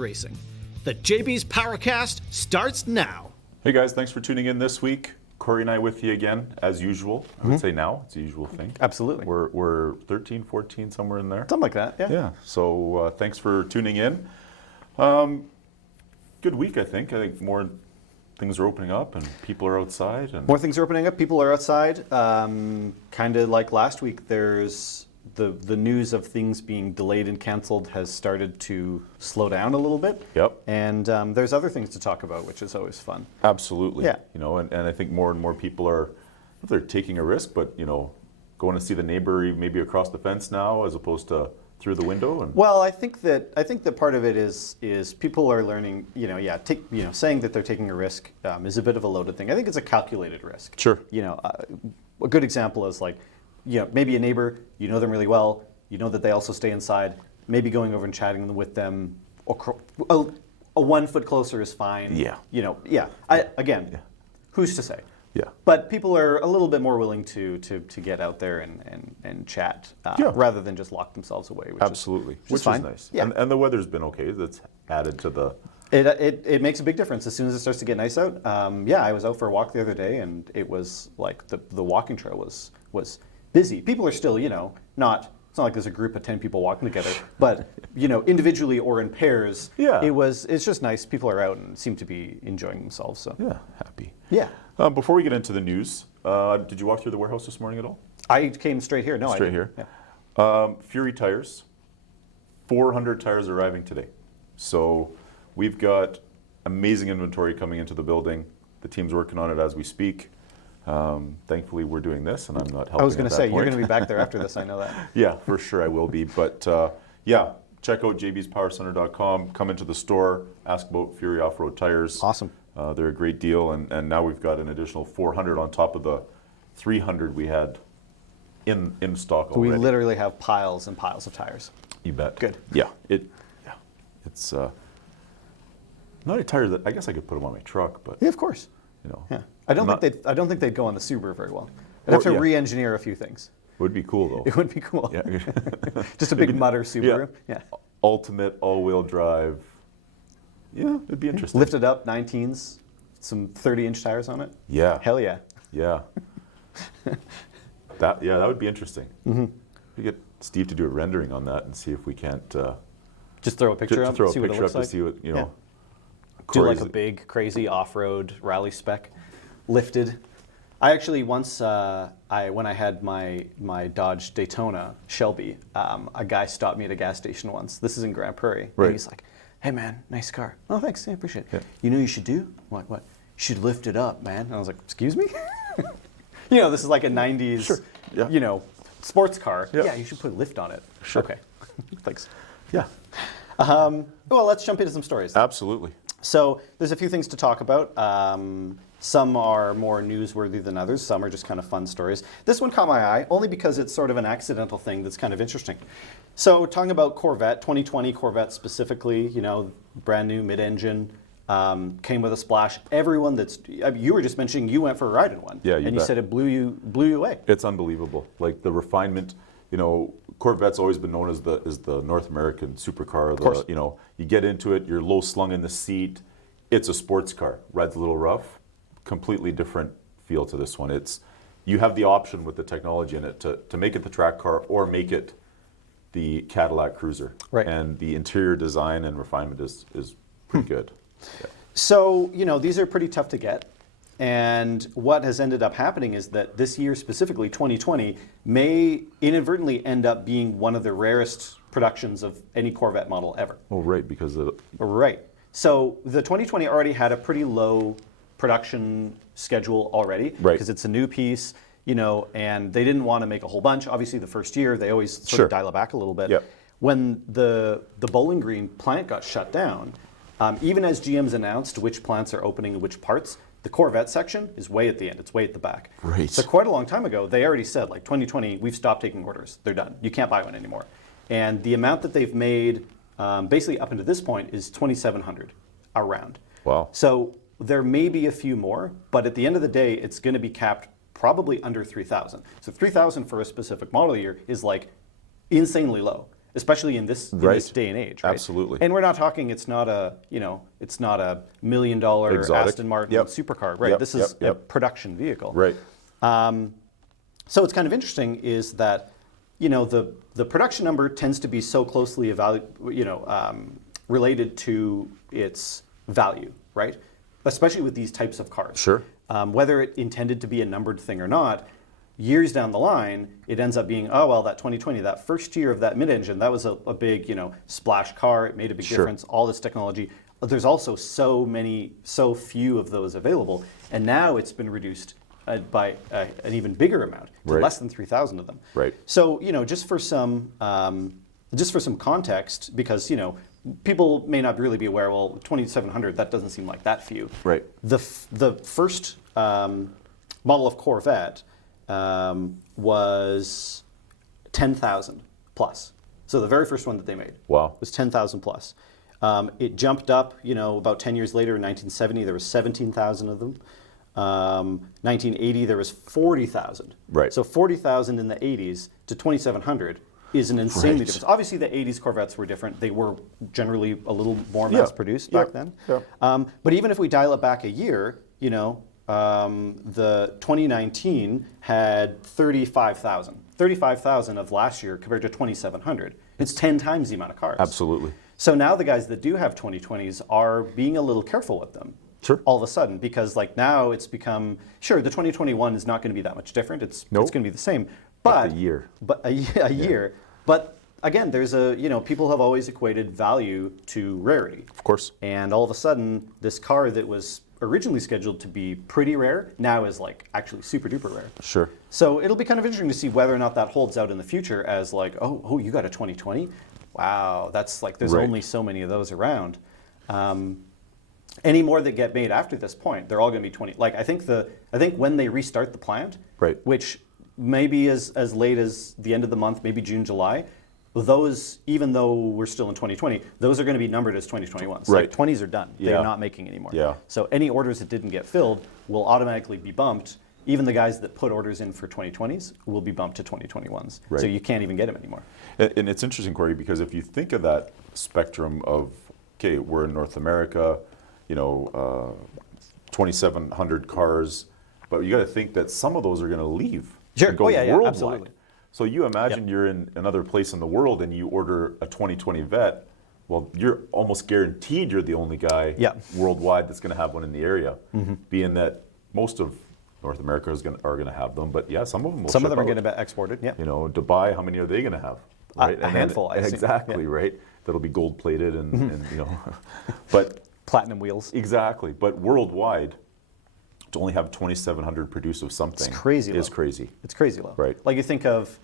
racing. The JB's Powercast starts now. Hey guys, thanks for tuning in this week. Corey and I with you again, as usual. I would say now, it's the usual thing. Absolutely. We're 13, 14, somewhere in there. Something like that, yeah. Yeah, so thanks for tuning in. Good week, I think. I think more things are opening up and people are outside. And More things are opening up, people are outside. Kind of like last week, there's the news of things being delayed and canceled has started to slow down a little bit. Yep. And there's other things to talk about, which is always fun. Absolutely. Yeah. You know, and I think more and more people are, they're taking a risk, but, you know, going to see the neighbor maybe across the fence now as opposed to through the window. And Well, I think that part of it is people are learning. Saying that they're taking a risk is a bit of a loaded thing. I think it's a calculated risk. Sure. A good example is maybe a neighbor, you know them really well, you know that they also stay inside. Maybe going over and chatting with them, a 1 foot closer is fine. Yeah. Who's to say? Yeah. But people are a little bit more willing to get out there and chat rather than just lock themselves away. Absolutely. Which fine. is nice. Yeah. And the weather's been okay. That's added to the... It makes a big difference as soon as it starts to get nice out. I was out for a walk the other day, and it was like the walking trail was busy. People are still, not. It's not like there's a group of 10 people walking together, but individually or in pairs. Yeah. It's just nice. People are out and seem to be enjoying themselves. So Yeah, happy. yeah. Before we get into the news, did you walk through the warehouse this morning at all? I came straight here. No, Straight I didn't. here? Yeah. Fury tires, 400 tires arriving today. So we've got amazing inventory coming into the building. The team's working on it as we speak. Thankfully, we're doing this, and I'm not helping. I was going to say, you're point. going to be back there after this. I know that. Yeah, for sure I will be. But check out jbspowercenter.com. Come into the store, ask about Fury Off-Road Tires. Awesome. They're a great deal, and now we've got an additional 400 on top of the 300 we had in stock already. We literally have piles and piles of tires. You bet. Good. Yeah. It's not a tire that I guess I could put them on my truck, but Yeah, of course. Yeah. I don't think they'd go on the Subaru very well. I'd have to re-engineer a few things. Would be cool though. It would be cool. Yeah. Just a big mutter Subaru. Yeah. Ultimate all-wheel drive. Yeah, it'd be interesting. Lifted up 19s, some 30-inch tires on it. Yeah. Hell yeah. Yeah. that would be interesting. Mm-hmm. We get Steve to do a rendering on that and see if we can't Just throw a picture up, see what it looks like. to see what Yeah. Do Corey's- like a big, crazy off-road rally spec, lifted. I actually once, when I had my Dodge Daytona Shelby, a guy stopped me at a gas station once. This is in Grand Prairie. Right. And he's like, "Hey man, nice car." "Oh, thanks, I appreciate it." Yeah. "You know what you should do?" "What? You should lift it up, man." And I was like, "Excuse me?" This is like a 90s, Sure. Yeah. sports car. Yeah. Yeah, you should put a lift on it. Sure. Okay, thanks. Yeah. Well, let's jump into some stories. Absolutely. So there's a few things to talk about. Some are more newsworthy than others. Some are just kind of fun stories. This one caught my eye only because it's sort of an accidental thing that's kind of interesting. So talking about Corvette, 2020 Corvette specifically, brand new mid-engine, came with a splash. Everyone you were just mentioning you went for a ride in one. Yeah, you bet. said it blew you away. It's unbelievable. Like the refinement, Corvette's always been known as the North American supercar. Of course. You get into it, you're low slung in the seat. It's a sports car. Rides a little rough. Completely different feel to this one. You have the option with the technology in it to make it the track car or make it the Cadillac Cruiser. Right. And the interior design and refinement is pretty good. Yeah. So, these are pretty tough to get. And what has ended up happening is that this year, specifically 2020, may inadvertently end up being one of the rarest productions of any Corvette model ever. Oh, right, because Right. So the 2020 already had a pretty low production schedule already. Right. Because it's a new piece, and they didn't want to make a whole bunch. Obviously, the first year, they always sort Sure. of dial it back a little bit. Yep. When the Bowling Green plant got shut down, even as GM's announced which plants are opening and which parts, the Corvette section is way at the end. It's way at the back. Right. So quite a long time ago, they already said, 2020, we've stopped taking orders. They're done. You can't buy one anymore. And the amount that they've made, basically up until this point, is 2,700 around. Wow. So there may be a few more, but at the end of the day, it's going to be capped probably under 3,000. So 3,000 for a specific model year is insanely low. especially in this day and age. Right? Absolutely. And we're not talking. It's not a $1 million Exotic. Aston Martin supercar. Right. Yep. This is a production vehicle. Right. So what's kind of interesting is that the production number tends to be so closely related to its value, right? Especially with these types of cars. Sure. Whether it intended to be a numbered thing or not, years down the line, it ends up being, oh, well, that 2020, that first year of that mid-engine, that was a big, splash car. It made a big difference, all this technology. There's also so few of those available. And now it's been reduced by an even bigger amount, to less than 3,000 of them. Right. So, just for some context, because, people may not really be aware, well, 2,700, that doesn't seem like that few. Right. The first model of Corvette was 10,000 plus. So the very first one that they made was 10,000 plus. It jumped up, about 10 years later in 1970, there was 17,000 of them. 1980, there was 40,000. Right. So 40,000 in the 80s to 2,700 is an insanely difference. Obviously, the 80s Corvettes were different. They were generally a little more mass-produced back then. Yeah. But even if we dial it back a year, the 2019 had 35,000. 35,000 of last year compared to 2,700. It's 10 times the amount of cars. Absolutely. So now the guys that do have 2020s are being a little careful with them. Sure. All of a sudden, because now it's become, sure, the 2021 is not going to be that much different. It's going to be the same. But a year. But a year. But again, there's people have always equated value to rarity. Of course. And all of a sudden, this car that was originally scheduled to be pretty rare now is actually super duper rare. Sure. So it'll be kind of interesting to see whether or not that holds out in the future as oh, you got a 2020? Wow, that's there's only so many of those around. Any more that get made after this point, they're all going to be 20. I think when they restart the plant, which maybe as late as the end of the month, maybe June, July, those, even though we're still in 2020, those are going to be numbered as 2021s. Right. 20s are done. Yeah. They're not making anymore. Yeah. So any orders that didn't get filled will automatically be bumped. Even the guys that put orders in for 2020s will be bumped to 2021s. Right. So you can't even get them anymore. And it's interesting, Corey, because if you think of that spectrum of, okay, we're in North America, 2,700 cars, but you got to think that some of those are going to leave and go worldwide. Absolutely. So you imagine you're in another place in the world and you order a 2020 Vet, well, you're almost guaranteed you're the only guy worldwide that's going to have one in the area, being that most of North America are going to have them, but some of them will. Some of them ship are going out. to be exported. Yeah. Dubai, how many are they going to have? Right? A handful. I assume. Exactly right. That'll be gold plated and but platinum wheels. Exactly, but worldwide, to only have 2,700 produce of something is crazy. It's crazy low. Right. You think of,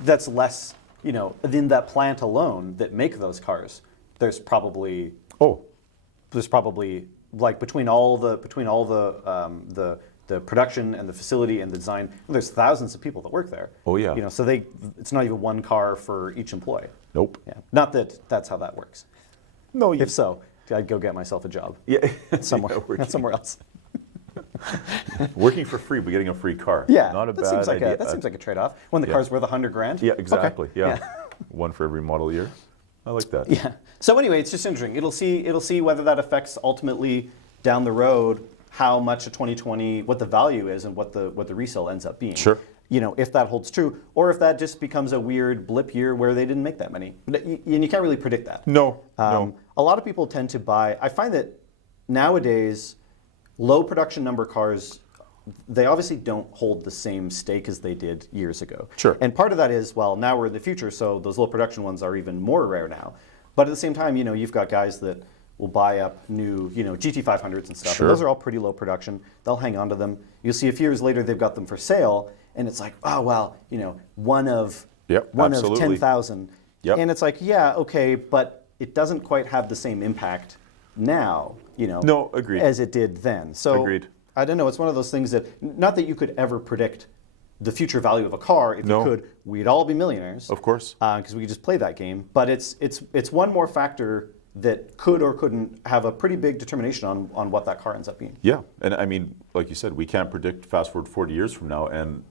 that's less. In that plant alone that make those cars, there's probably between all the production and the facility and the design, there's thousands of people that work there. Oh yeah. So it's not even one car for each employee. Nope. Yeah. Not that that's how that works. No. If so, I'd go get myself a job. Yeah. Somewhere. Somewhere else. Working for free, but getting a free car. Yeah. Not a bad idea. That seems like a trade-off. When the car's worth $100,000. Yeah. Exactly. Okay. Yeah. One for every model year. I like that. Yeah. So anyway, it's just interesting. It'll see whether that affects ultimately down the road how much a 2020, what the value is, and what the resale ends up being. Sure. If that holds true, or if that just becomes a weird blip year where they didn't make that many. And you can't really predict that. No. A lot of people tend to buy. I find that nowadays, low production number cars, they obviously don't hold the same stake as they did years ago. Sure. And part of that is, well, now we're in the future, so those low production ones are even more rare now. But at the same time, you've got guys that will buy up new, GT500s and stuff. Sure. And those are all pretty low production. They'll hang on to them. You'll see a few years later they've got them for sale, and it's like, oh well, one of 10,000. Yep. And it's like, yeah, okay, but it doesn't quite have the same impact now, No, agreed. as it did then. So Agreed. I don't know. It's one of those things that, not that you could ever predict the future value of a car. If you could, we'd all be millionaires. Of course. Because we could just play that game. But it's one more factor that could or couldn't have a pretty big determination on what that car ends up being. Yeah, and I mean, like you said, we can't predict fast forward 40 years from now, and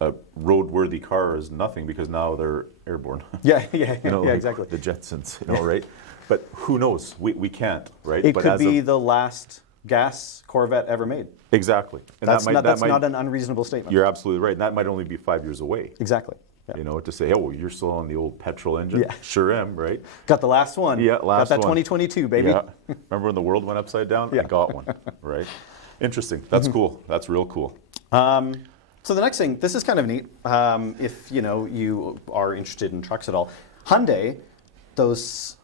a roadworthy car is nothing because now they're airborne. Yeah, Like exactly. the Jetsons, right? But who knows? We can't, right? It but could be the last gas Corvette ever made. Exactly. And That's not an unreasonable statement. You're absolutely right. And that might only be 5 years away. Exactly. Yeah. To say, oh, well, you're still on the old petrol engine. Yeah. Sure am, right? Got the last one. Yeah, last Got that one. 2022, baby. Yeah. Remember when the world went upside down? Yeah. I got one, right? Interesting. That's cool. That's real cool. So the next thing, this is kind of neat. If you are interested in trucks at all, Hyundai, those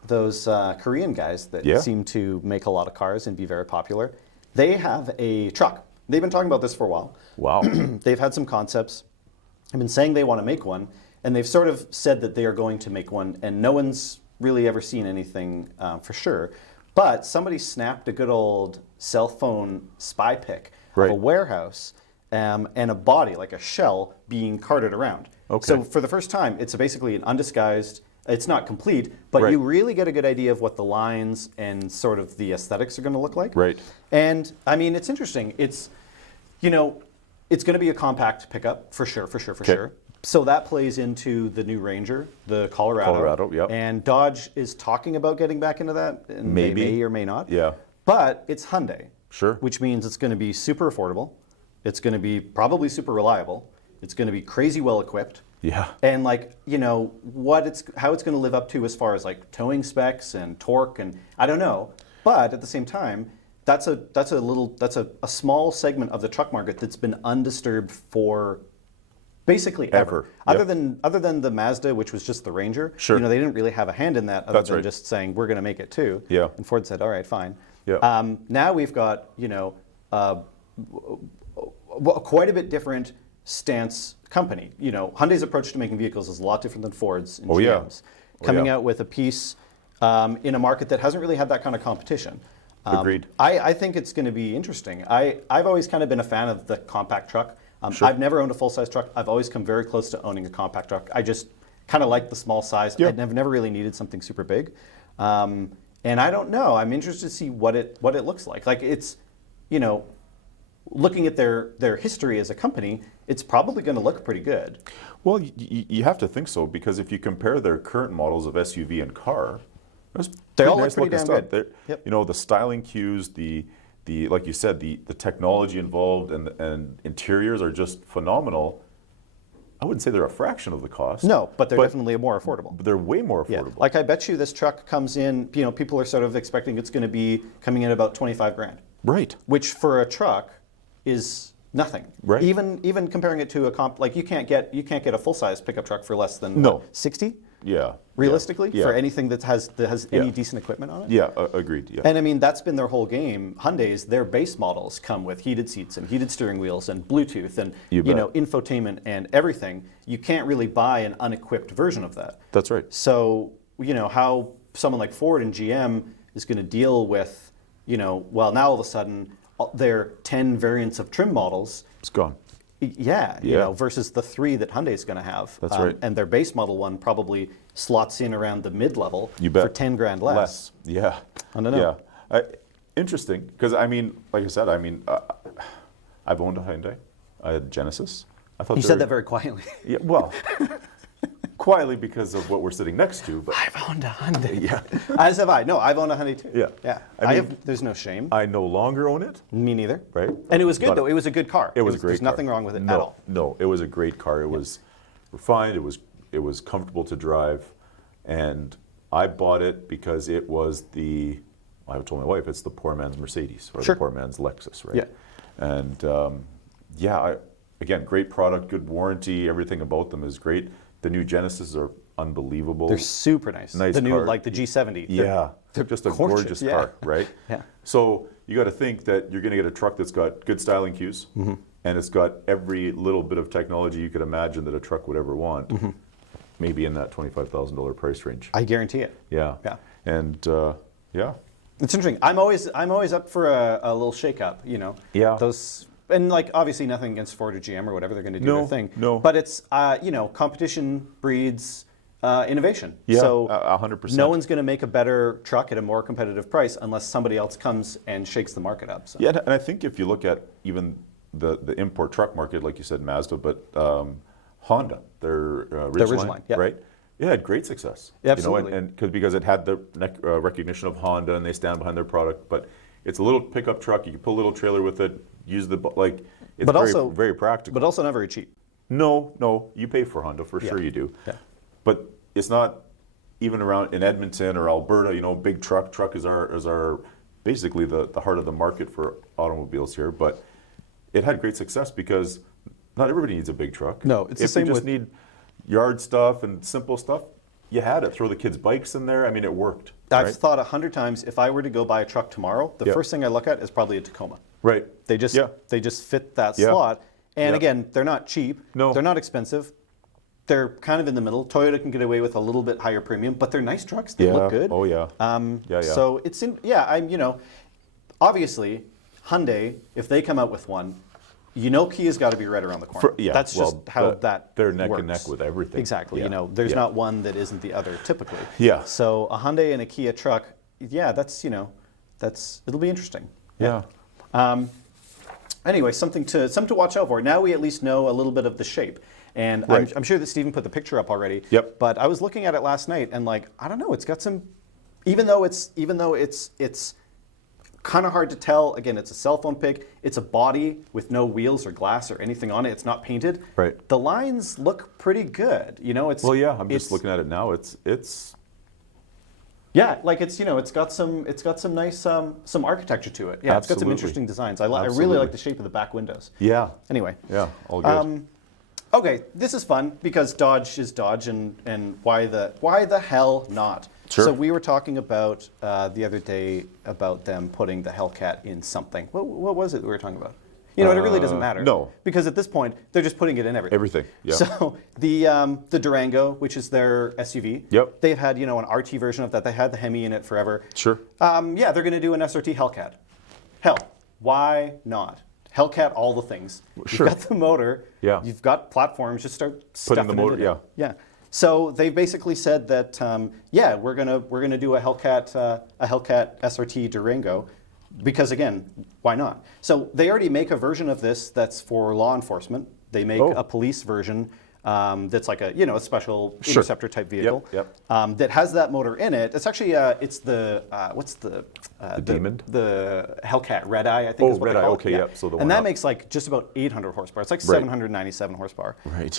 Korean guys that seem to make a lot of cars and be very popular, they have a truck. They've been talking about this for a while. Wow. They've had some concepts. They've been saying they want to make one, and they've sort of said that they are going to make one, and no one's really ever seen anything for sure. But somebody snapped a good old cell phone spy pic of a warehouse and a body, like a shell, being carted around. Okay. So for the first time, it's basically an undisguised, it's not complete, but you really get a good idea of what the lines and sort of the aesthetics are going to look like. Right. And I mean, it's interesting. It's, it's going to be a compact pickup for sure. So that plays into the new Ranger, the Colorado. Yep. And Dodge is talking about getting back into that, and Maybe. they may or may not. Yeah. But it's Hyundai. Sure. Which means it's going to be super affordable. It's going to be probably super reliable. It's going to be crazy well equipped. Yeah. And how it's going to live up to as far as like towing specs and torque, and I don't know. But at the same time, that's a small segment of the truck market that's been undisturbed for basically ever. Other than the Mazda, which was just the Ranger. Sure. They didn't really have a hand in that other than just saying we're going to make it too. Yeah. And Ford said, all right, fine. Yeah. Now we've got quite a bit different stance company. Hyundai's approach to making vehicles is a lot different than Ford's and GM's. Coming out with a piece in a market that hasn't really had that kind of competition. Agreed. I think it's going to be interesting. I've always kind of been a fan of the compact truck. Sure. I've never owned a full-size truck. I've always come very close to owning a compact truck. I just kind of like the small size. Yeah. I've never really needed something super big. And I don't know. I'm interested to see what it looks like. Like it's, looking at their history as a company, it's probably going to look pretty good. Well, you have to think so, because if you compare their current models of SUV and car, they all look pretty damn good. Yep. The styling cues, the like you said, the technology involved and interiors are just phenomenal. I wouldn't say they're a fraction of the cost. No, but they're definitely more affordable. But they're way more affordable. Yeah. Like I bet you this truck comes in, people are sort of expecting it's going to be coming in about 25 grand. Right. Which for a truck is nothing. Right. Even comparing it to like you can't get a full-size pickup truck for less than 60? Yeah. Realistically, Yeah. for anything that has any decent equipment on it. Yeah, agreed. Yeah. And I mean, that's been their whole game. Hyundai's, their base models come with heated seats and heated steering wheels and Bluetooth and infotainment and everything. You can't really buy an unequipped version of that. That's right. So, how someone like Ford and GM is going to deal with, now all of a sudden their 10 variants of trim models. It's gone. Yeah, versus the 3 that Hyundai's going to have. That's right. And their base model one probably slots in around the mid-level for 10 grand less. Yeah. I don't know. Yeah. Interesting, because like I said, I've owned a Hyundai. I had Genesis. I thought you said that very quietly. Yeah, well, quietly because of what we're sitting next to. But I've owned a Hyundai. Yeah. As have I. No, I've owned a Hyundai too. Yeah. Yeah. There's no shame. I no longer own it. Me neither. Right. And it was good though. It was a good car. It was a great There's car. nothing wrong with it at all. No, it was a great car. It was refined. It was comfortable to drive, and I bought it because it was I told my wife it's the poor man's Mercedes or the poor man's Lexus, right? Yeah. And again, great product, good warranty. Everything about them is great. The new Genesis are unbelievable. They're super nice. Nice the new, car. like the G70. They're just a gorgeous car, right? Yeah. So you got to think that you're going to get a truck that's got good styling cues, and it's got every little bit of technology you could imagine that a truck would ever want. Maybe in that $25,000 price range. I guarantee it. Yeah. Yeah. And It's interesting. I'm always up for a little shake-up. Yeah. Those. And obviously nothing against Ford or GM or whatever, they're going to do their thing. No. But it's competition breeds innovation. Yeah, so 100%. No one's going to make a better truck at a more competitive price unless somebody else comes and shakes the market up. So. Yeah, and I think if you look at even the import truck market, like you said, Mazda, but Honda, their Ridgeline, yeah. right? It had great success. Yeah, absolutely. You know, and because it had the recognition of Honda and they stand behind their product, but it's a little pickup truck. You can put a little trailer with it, use the it's But very, also- very practical. But also not very cheap. No, you pay for Honda for sure, you do. Yeah. But it's not even around in Edmonton or Alberta. You know, big truck. Truck is our basically the heart of the market for automobiles here. But it had great success because not everybody needs a big truck. No, it's the same If you just with- need yard stuff and simple stuff, you had it. Throw the kids' bikes in there. I mean, it worked. I've right? thought 100 times, if I were to go buy a truck tomorrow, the Yeah. first thing I look at is probably a Tacoma. Right. They just Yeah. fit that Yeah. slot. And Yeah. again, they're not cheap. No. They're not expensive. They're kind of in the middle. Toyota can get away with a little bit higher premium, but they're nice trucks. They look good. Oh yeah. Yeah. So it's obviously Hyundai, if they come out with one, Kia's got to be right around the corner. That's just how that they're neck works. and neck with everything. Exactly. Yeah. There's Yeah. not one that isn't the other typically. Yeah. So a Hyundai and a Kia truck, it'll be interesting. Yeah. Anyway, something to watch out for. Now we at least know a little bit of the shape. And Right. I'm sure that Stephen put the picture up already. Yep. But I was looking at it last night and I don't know, it's got some, even though it's kind of hard to tell. Again, it's a cell phone pic. It's a body with no wheels or glass or anything on it. It's not painted. Right. The lines look pretty good. It's Well, yeah. I'm just looking at it now. It's yeah, it's got some nice some architecture to it. Yeah, it's got some Absolutely. interesting designs. I really Absolutely. like the shape of the back windows. yeah. Anyway. Yeah. All good. Okay, this is fun because Dodge is Dodge, and why the hell not? Sure. So we were talking about the other day about them putting the Hellcat in something. What was it we were talking about? It really doesn't matter. no. Because at this point they're just putting it in everything. Everything, yeah. So the Durango, which is their SUV. Yep. They've had an RT version of that. They had the Hemi in it forever. Sure. Yeah, they're going to do an SRT Hellcat. Hell, why not? Hellcat, all the things. Sure. You've got the motor. Yeah. You've got platforms. Just start stuffing the motor, it in. yeah. Yeah. So they basically said that we're gonna do a Hellcat SRT Durango, because again, why not? So they already make a version of this that's for law enforcement. They make a police version that's like a special interceptor type vehicle. Yep. That has that motor in it. It's actually it's the what's the Demon? the Hellcat Red Eye, I think is what Red they Eye, call it. okay, yep, so the one and that up. makes just about 800 horsepower. It's like Right. 797 horsepower. Right.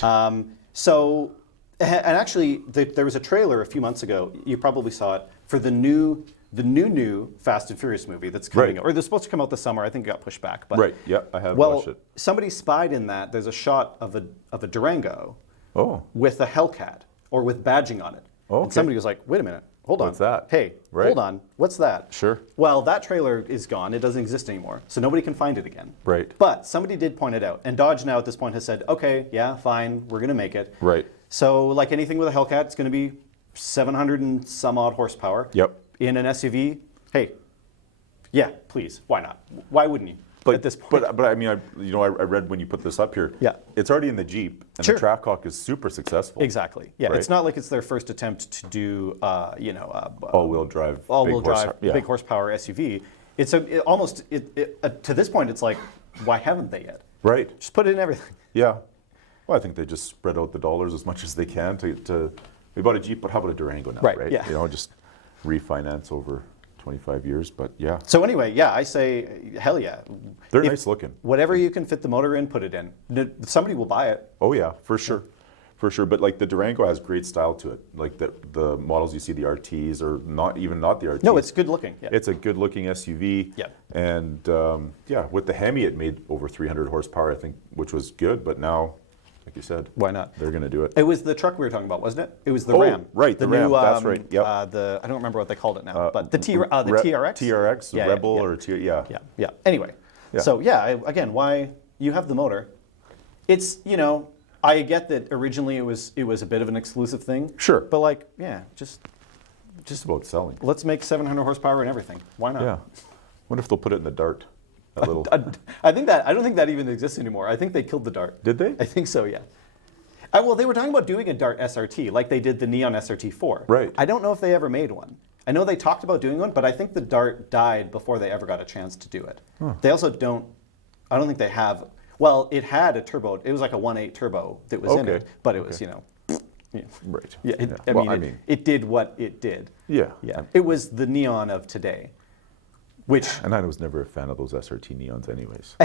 So, and actually, there was a trailer a few months ago. You probably saw it for the new Fast and Furious movie that's coming Right. out, or they're supposed to come out this summer. I think it got pushed back. But Right. Yeah. I have watched it. somebody spied in that. There's a shot of a Durango Oh. with a Hellcat or with badging on it. Oh, And okay. somebody was like, "Wait a minute, hold on. What's that?" Hey, Right. hold on. What's that?" Sure. Well, that trailer is gone. It doesn't exist anymore, so nobody can find it again. Right. But somebody did point it out, and Dodge now at this point has said, "Okay, yeah, fine, we're going to make it." Right. So, like anything with a Hellcat, it's going to be 700 and some odd horsepower. Yep. In an SUV, hey, yeah, please, why not? Why wouldn't you? But at this point, but I mean, I read when you put this up here. Yeah. It's already in the Jeep, and Sure. the Trackhawk is super successul. exactly. Yeah, Right. it's not like it's their first attempt to do, All-wheel drive. all-wheel big drive, horsepower. Yeah. big horsepower SUV. It's to this point, it's like, why haven't they yet? Right. Just put it in everything. Yeah. Well, I think they just spread out the dollars as much as they can to we bought a Jeep, but how about a Durango now, Right, right? yeah. Just refinance over 25 years, but yeah. So anyway, yeah, I say, hell yeah. They're If- nice looking. Whatever you can fit the motor in, put it in. Somebody will buy it. Oh yeah, for sure. For sure, but like the Durango has great style to it. Like the models you see, the RTs, or not the RTs. No, it's good looking. Yeah. It's a good looking SUV. Yeah. And with the Hemi, it made over 300 horsepower, I think, which was good. But now, like you said, Why not? They're going to do it. It was the truck we were talking about, wasn't it? It was the Oh, Ram. right, the Ram, that's right, yep. I don't remember what they called it now, but the TRX. TRX, Yeah, Rebel, yeah. or yeah. Yeah. Anyway, Yeah. so yeah, again, why you have the motor? It's I get that originally it was a bit of an exclusive thing. Sure. But like, yeah, just Just about selling. let's make 700 horsepower and everything. Why not? Yeah. Wonder if they'll put it in the Dart. That little. I don't think that even exists anymore. I think they killed the Dart. Did they? I think so, yeah. Well, they were talking about doing a Dart SRT, like they did the Neon SRT4. Right. I don't know if they ever made one. I know they talked about doing one, but I think the Dart died before they ever got a chance to do it. They also I don't think they have, Well, it had a turbo. It was like a 1.8 turbo that was in it, but it was, yeah. Right. Yeah, Yeah. It did what it did. Yeah. Yeah. It was the neon of today, which And I was never a fan of those SRT neons anyways.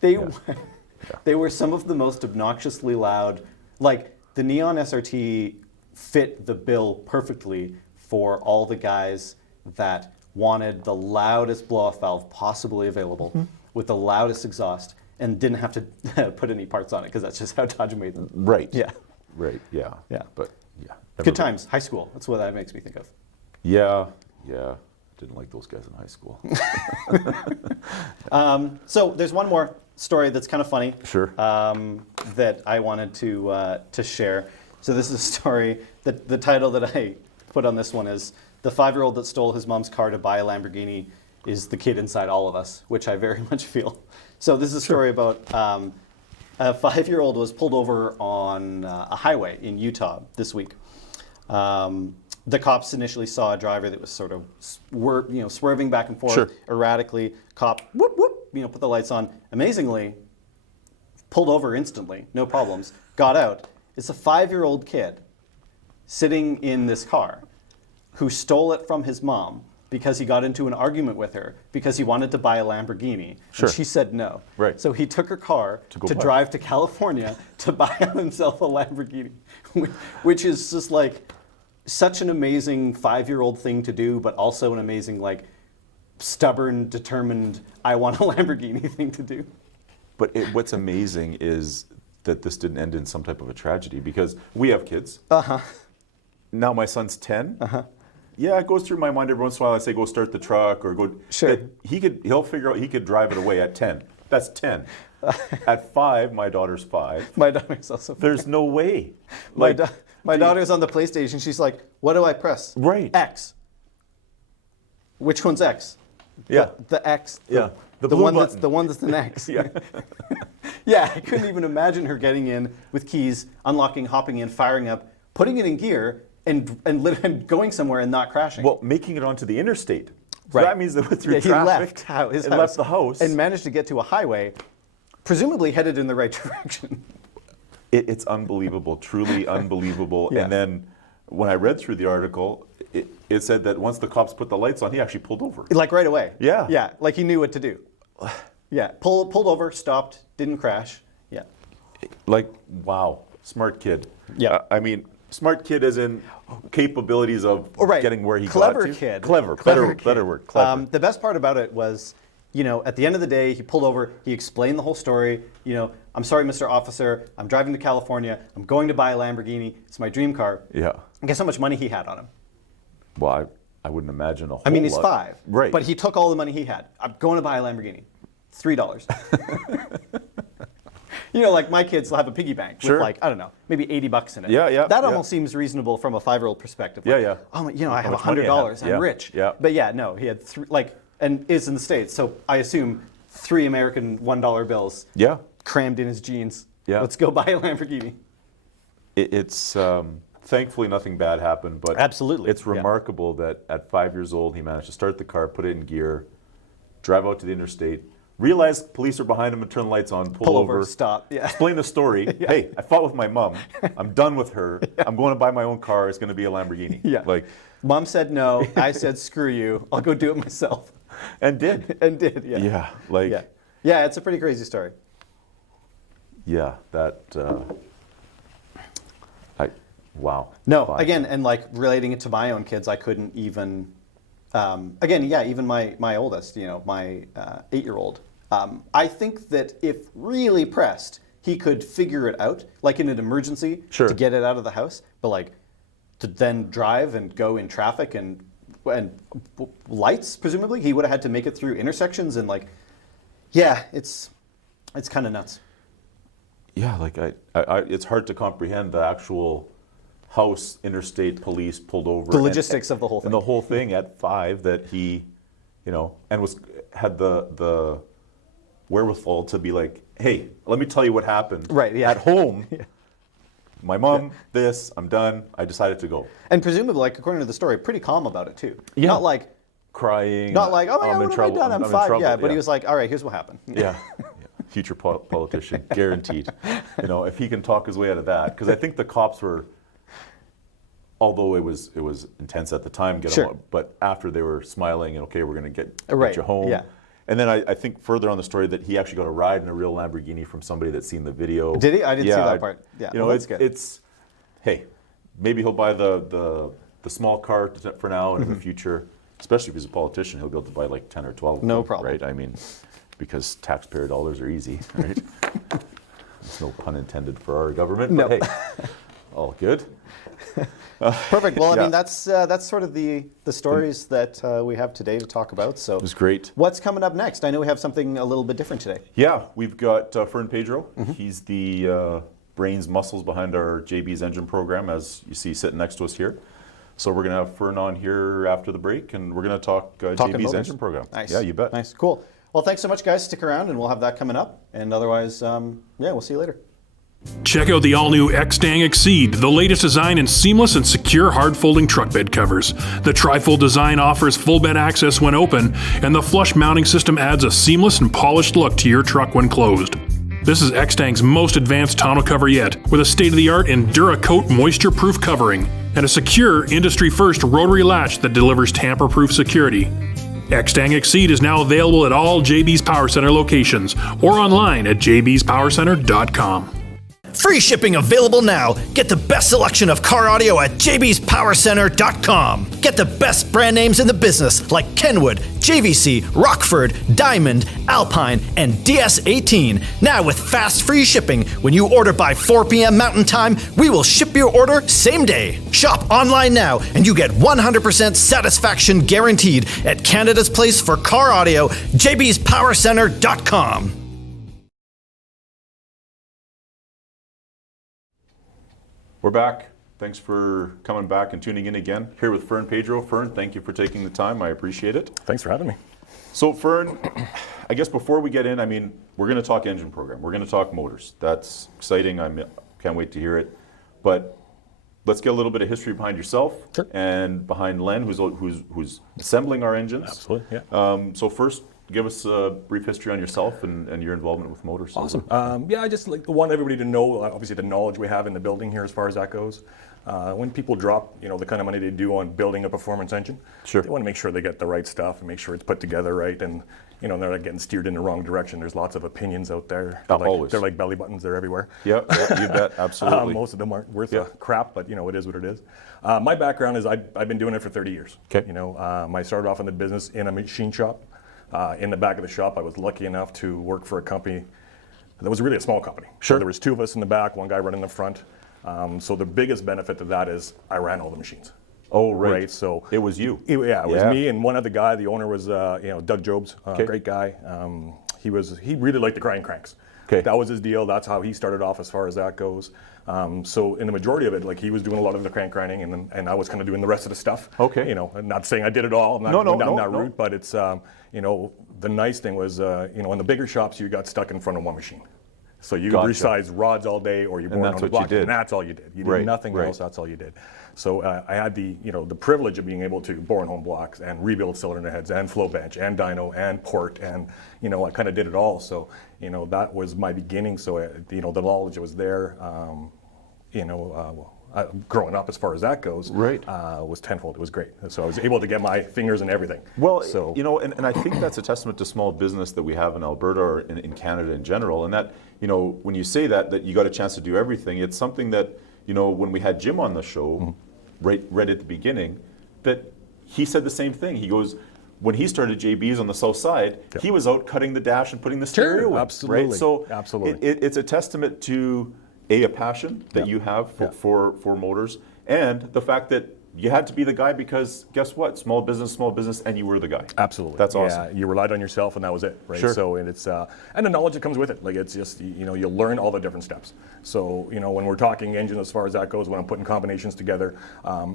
they were some of the most obnoxiously loud. Like the neon SRT fit the bill perfectly for all the guys that wanted the loudest blow-off valve possibly available with the loudest exhaust and didn't have to put any parts on it because that's just how Dodge made them. Right. Yeah. Right. Yeah. Yeah. But yeah. Good times. High school. That's what that makes me think of. Yeah. Yeah. Didn't like those guys in high school. So there's one more story that's kind of funny. Sure. That I wanted to share. So this is a story that the title that I put on this one is "The 5-year-old that stole his mom's car to buy a Lamborghini is the kid inside all of us," which I very much feel. So this is a story about a 5-year-old was pulled over on a highway in Utah this week. The cops initially saw a driver that was sort of swerving back and forth erratically. Cop, whoop, whoop, put the lights on. Amazingly, pulled over instantly, no problems. Got out. It's a 5-year-old kid sitting in this car who stole it from his mom because he got into an argument with her because he wanted to buy a Lamborghini. Sure. And she said no. Right. So he took her car to drive to California to buy himself a Lamborghini, which is just like such an amazing 5-year-old thing to do, but also an amazing, like, stubborn, determined, I want a Lamborghini thing to do. But what's amazing is that this didn't end in some type of a tragedy because we have kids. Now my son's 10. Yeah, it goes through my mind every once in a while. I say, go start the truck or go. Sure. He'll figure out he could drive it away at 10. That's 10. At 5, my daughter's 5. My daughter's also 5. There's no way. My daughter's on the PlayStation. She's like, what do I press? Right. X. Which one's X? Yeah. The X. Yeah. The blue one button. that's the one that's an X. Yeah. Yeah, I couldn't even imagine her getting in with keys, unlocking, hopping in, firing up, putting it in gear, and going somewhere and not crashing. Well, making it onto the interstate. Right. So that means that through he traffic, left his it house left the house. and managed to get to a highway, presumably headed in the right direction. It's unbelievable, truly unbelievable. Yeah. And then when I read through the article, it said that once the cops put the lights on, he actually pulled over. Like right away. Yeah. Yeah, like he knew what to do. Yeah, pulled over, stopped, didn't crash. Yeah. Like, wow, smart kid. Yeah. I mean, smart kid as in capabilities of getting where he Clever got to. Kid. Clever. Kid. Better word. Clever. The best part about it was, at the end of the day, he pulled over, he explained the whole story. I'm sorry, Mr. Officer, I'm driving to California, I'm going to buy a Lamborghini, it's my dream car. Yeah. Guess how much money he had on him? Well, I wouldn't imagine a whole lot. I mean, he's 5. Right. But he took all the money he had. I'm going to buy a Lamborghini. $3. Like my kids will have a piggy bank with like, I don't know, maybe $80 in it. Yeah. That almost seems reasonable from a 5-year-old perspective. Like, Yeah. Oh, I have much money I $100. have. I'm rich. Yeah. But yeah, no, he had and is in the States. So I assume 3 American $1 bills. Yeah. Crammed in his jeans. Yeah. Let's go buy a Lamborghini. It's thankfully nothing bad happened, but Absolutely. it's remarkable that at 5 years old he managed to start the car, put it in gear, drive out to the interstate, realize police are behind him and turn the lights on, pull over, stop. Yeah. explain the story. Hey, I fought with my mom. I'm done with her. I'm going to buy my own car. It's going to be a Lamborghini. Yeah. Mom said no. I said screw you. I'll go do it myself. And did. Yeah. Yeah. Yeah, it's a pretty crazy story. Yeah, wow. No, 5. again, and like relating it to my own kids, I couldn't even, even my oldest, my 8-year-old, I think that if really pressed, he could figure it out, like in an emergency to get it out of the house, but like to then drive and go in traffic and lights, presumably, he would have had to make it through intersections and like, yeah, it's kind of nuts. Yeah, like it's hard to comprehend the actual house, interstate, police pulled over. The logistics of the whole thing. And the whole thing at 5 that he, and had the wherewithal to be like, hey, let me tell you what happened. Right, yeah. At home, my mom, I'm done, I decided to go. And presumably, like according to the story, pretty calm about it too. Yeah. Not like crying. Not like, oh my God, I'm what in have trouble. I done? I'm 5. in trouble. Yeah, but he was like, all right, here's what happened. Yeah. Future politician, guaranteed. You know, if he can talk his way out of that, because I think the cops were, although it was intense at the time, but after they were smiling and okay, we're going to get you home. Yeah. And then I think further on the story that he actually got a ride in a real Lamborghini from somebody that's seen the video. Did he? I didn't see that part. Yeah, you know, it's hey, maybe he'll buy the small car for now, and in the future, especially if he's a politician, he'll be able to buy like 10 or 12. No problem. Right? I mean, because taxpayer dollars are easy, right? There's no pun intended for our government, but hey, all good. Perfect. Well, I mean, that's sort of the stories that we have today to talk about. So it was great. What's coming up next? I know we have something a little bit different today. Yeah, we've got Fern Pedro. He's the brains, muscles behind our JB's engine program, as you see sitting next to us here. So we're going to have Fern on here after the break, and we're going to talk JB's engine program. Nice. Yeah, you bet. Nice. Cool. Well, thanks so much, guys. Stick around, and we'll have that coming up. And otherwise, yeah, we'll see you later. Check out the all-new Xtang Exceed, the latest design in seamless and secure hard-folding truck bed covers. The tri-fold design offers full bed access when open, and the flush mounting system adds a seamless and polished look to your truck when closed. This is Xtang's most advanced tonneau cover yet, with a state-of-the-art EnduraCoat moisture-proof covering and a secure, industry-first rotary latch that delivers tamper-proof security. Xtang Exceed is now available at all JB's Power Center locations or online at jbspowercenter.com. Free shipping available now. Get the best selection of car audio at jbspowercenter.com. Get the best brand names in the business like Kenwood, JVC, Rockford, Diamond, Alpine, and DS18. Now with fast free shipping. When you order by 4 p.m. Mountain Time, we will ship your order same day. Shop online now and you get 100% satisfaction guaranteed at Canada's place for car audio, jbspowercenter.com. We're back. Thanks for coming back and tuning in again. Here with Fern Pedro. Fern, thank you for taking the time. I appreciate it. Thanks for having me. So Fern, I guess before we get in, I mean, we're going to talk engine program. We're going to talk motors. That's exciting. I can't wait to hear it. But let's get a little bit of history behind yourself and behind Len, who's assembling our engines. Absolutely, yeah. So first, give us a brief history on yourself and your involvement with motors. Awesome. Yeah, I just want everybody to know, obviously, the knowledge we have in the building here as far as that goes. When people drop, the kind of money they do on building a performance engine, they want to make sure they get the right stuff and make sure it's put together right, and they're not getting steered in the wrong direction. There's lots of opinions out there. They're like belly buttons. They're everywhere. Yeah, you bet. Absolutely. Most of them aren't worth a crap, but it is what it is. My background is I've been doing it for 30 years. Okay. I started off in the business in a machine shop. In the back of the shop, I was lucky enough to work for a company that was really a small company. Sure. So there was two of us in the back, one guy running the front. So the biggest benefit to that is I ran all the machines. Oh, right. So it was you. It was me and one other guy. The owner was Doug Jobs, great guy. He really liked the grind cranks. Okay. That was his deal. That's how he started off as far as that goes. So in the majority of it, like he was doing a lot of the crank grinding, and I was kind of doing the rest of the stuff. Okay. I'm not saying I did it all. I'm not going down that route, but it's the nice thing was in the bigger shops you got stuck in front of one machine. So you could resize rods all day, or you bored on the block, and that's all you did. You did nothing else. That's all you did. So I had the privilege of being able to bore in home blocks and rebuild cylinder heads and flow bench and dyno and port, and I kind of did it all. So that was my beginning. So the knowledge was there. Growing up, as far as that goes, was tenfold. It was great. So I was able to get my fingers in everything. Well, and I think that's a testament to small business that we have in Alberta or in Canada in general. And that, when you say that you got a chance to do everything, it's something that, when we had Jim on the show, right at the beginning, that he said the same thing. He goes, when he started JB's on the south side, he was out cutting the dash and putting the stereo in. Absolutely. Right? So absolutely. It's a testament to a passion that you have for motors, and the fact that you had to be the guy because guess what? Small business, and you were the guy. Absolutely. That's awesome. You relied on yourself, and that was it, right? Sure. So, and it's and the knowledge that comes with it. Like it's just you learn all the different steps. So when we're talking engine as far as that goes, when I'm putting combinations together,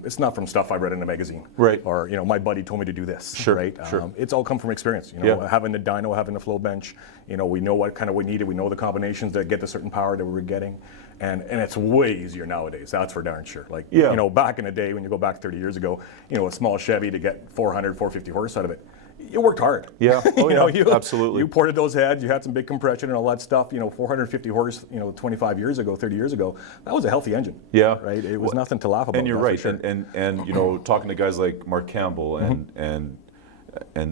it's not from stuff I read in a magazine, right? Or my buddy told me to do this, sure, right? Sure. It's all come from experience. Having the dyno, having the flow bench. We know what kind of we needed. We know the combinations that get the certain power that we were getting. And it's way easier nowadays, that's for darn sure. Like, back in the day, when you go back 30 years ago, a small Chevy to get 400, 450 horse out of it, You worked hard. Yeah, absolutely. You ported those heads, you had some big compression and all that stuff, 450 horse, 25 years ago, 30 years ago, that was a healthy engine. Yeah. Right? It was nothing to laugh about. And you're right. Sure. And talking to guys like Mark Campbell and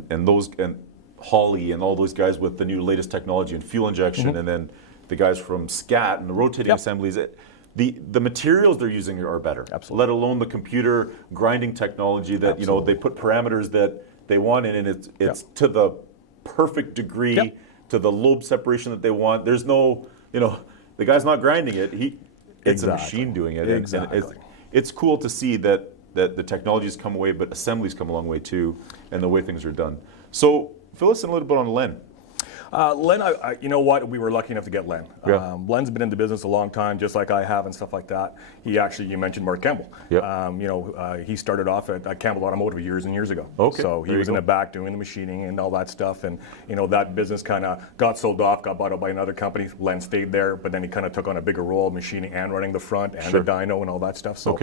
those, and Holly and all those guys with the new latest technology and fuel injection, and then the guys from SCAT and the rotating assemblies, the materials they're using are better. Absolutely. Let alone the computer grinding technology that, they put parameters that they want in, and it's to the perfect degree, to the lobe separation that they want. There's no, the guy's not grinding it. It's a machine doing it. Exactly. And it's cool to see that the technology's come away, but assemblies come a long way too, and the way things are done. So fill us in a little bit on Len. Len, you know what? We were lucky enough to get Len. Yeah. Len's been in the business a long time, just like I have and stuff like that. You mentioned Mark Campbell. Yep. He started off at Campbell Automotive years and years ago. Okay. So he was in the back doing the machining and all that stuff. And, that business kind of got sold off, got bought out by another company. Len stayed there, but then he kind of took on a bigger role, machining and running the front and the dyno and all that stuff. So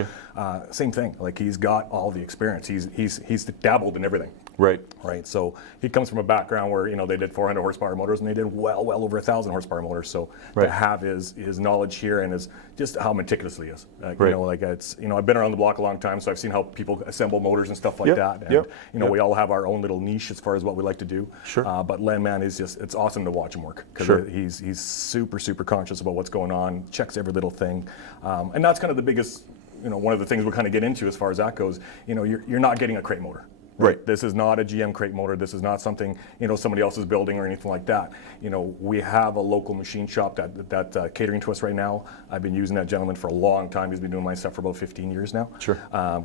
same thing. Like, he's got all the experience. He's dabbled in everything. Right. Right. So he comes from a background where they did 400 horsepower motors, and they did well over 1,000 horsepower motors. So to have his knowledge here and just how meticulously he is. I've been around the block a long time, so I've seen how people assemble motors and stuff like that. And we all have our own little niche as far as what we like to do. Sure. But Len, man, it's awesome to watch him work, because he's super conscious about what's going on, checks every little thing, and that's kind of the biggest. One of the things we'll kind of get into as far as that goes. You're not getting a crate motor. Right. This is not a GM crate motor. This is not something somebody else is building or anything like that. We have a local machine shop that catering to us right now. I've been using that gentleman for a long time. He's been doing my stuff for about 15 years now. Sure.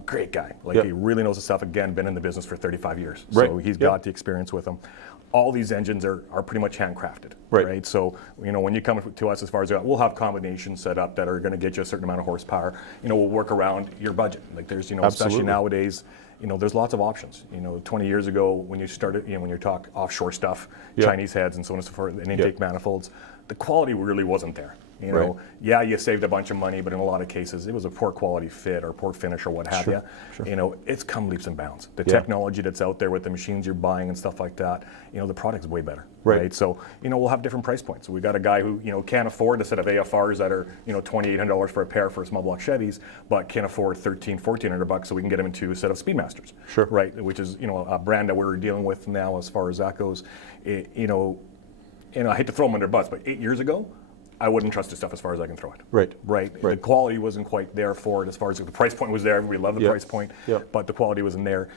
Great guy. He really knows his stuff. Again, been in the business for 35 years. Right. So he's got the experience with him. All these engines are pretty much handcrafted. Right. So when you come to us, as far as we'll have combinations set up that are going to get you a certain amount of horsepower. We'll work around your budget. Like, there's especially nowadays. There's lots of options. 20 years ago, when you started, when you talk offshore stuff, Chinese heads and so on and so forth, and intake manifolds, the quality really wasn't there. You saved a bunch of money, but in a lot of cases, it was a poor quality fit or poor finish or what have you. Sure. It's come leaps and bounds. The technology that's out there with the machines you're buying and stuff like that, the product's way better. Right. So, we'll have different price points. We got a guy who, can't afford a set of AFRs that are, $2,800 for a pair for small block Chevys, but can afford $1,400, so we can get him into a set of Speedmasters. Sure. Right. Which is, a brand that we're dealing with now as far as that goes. I hate to throw them under bus, but 8 years ago, I wouldn't trust this stuff as far as I can throw it. Right. The quality wasn't quite there for it. As far as the price point was there, we love the price point, but the quality wasn't there.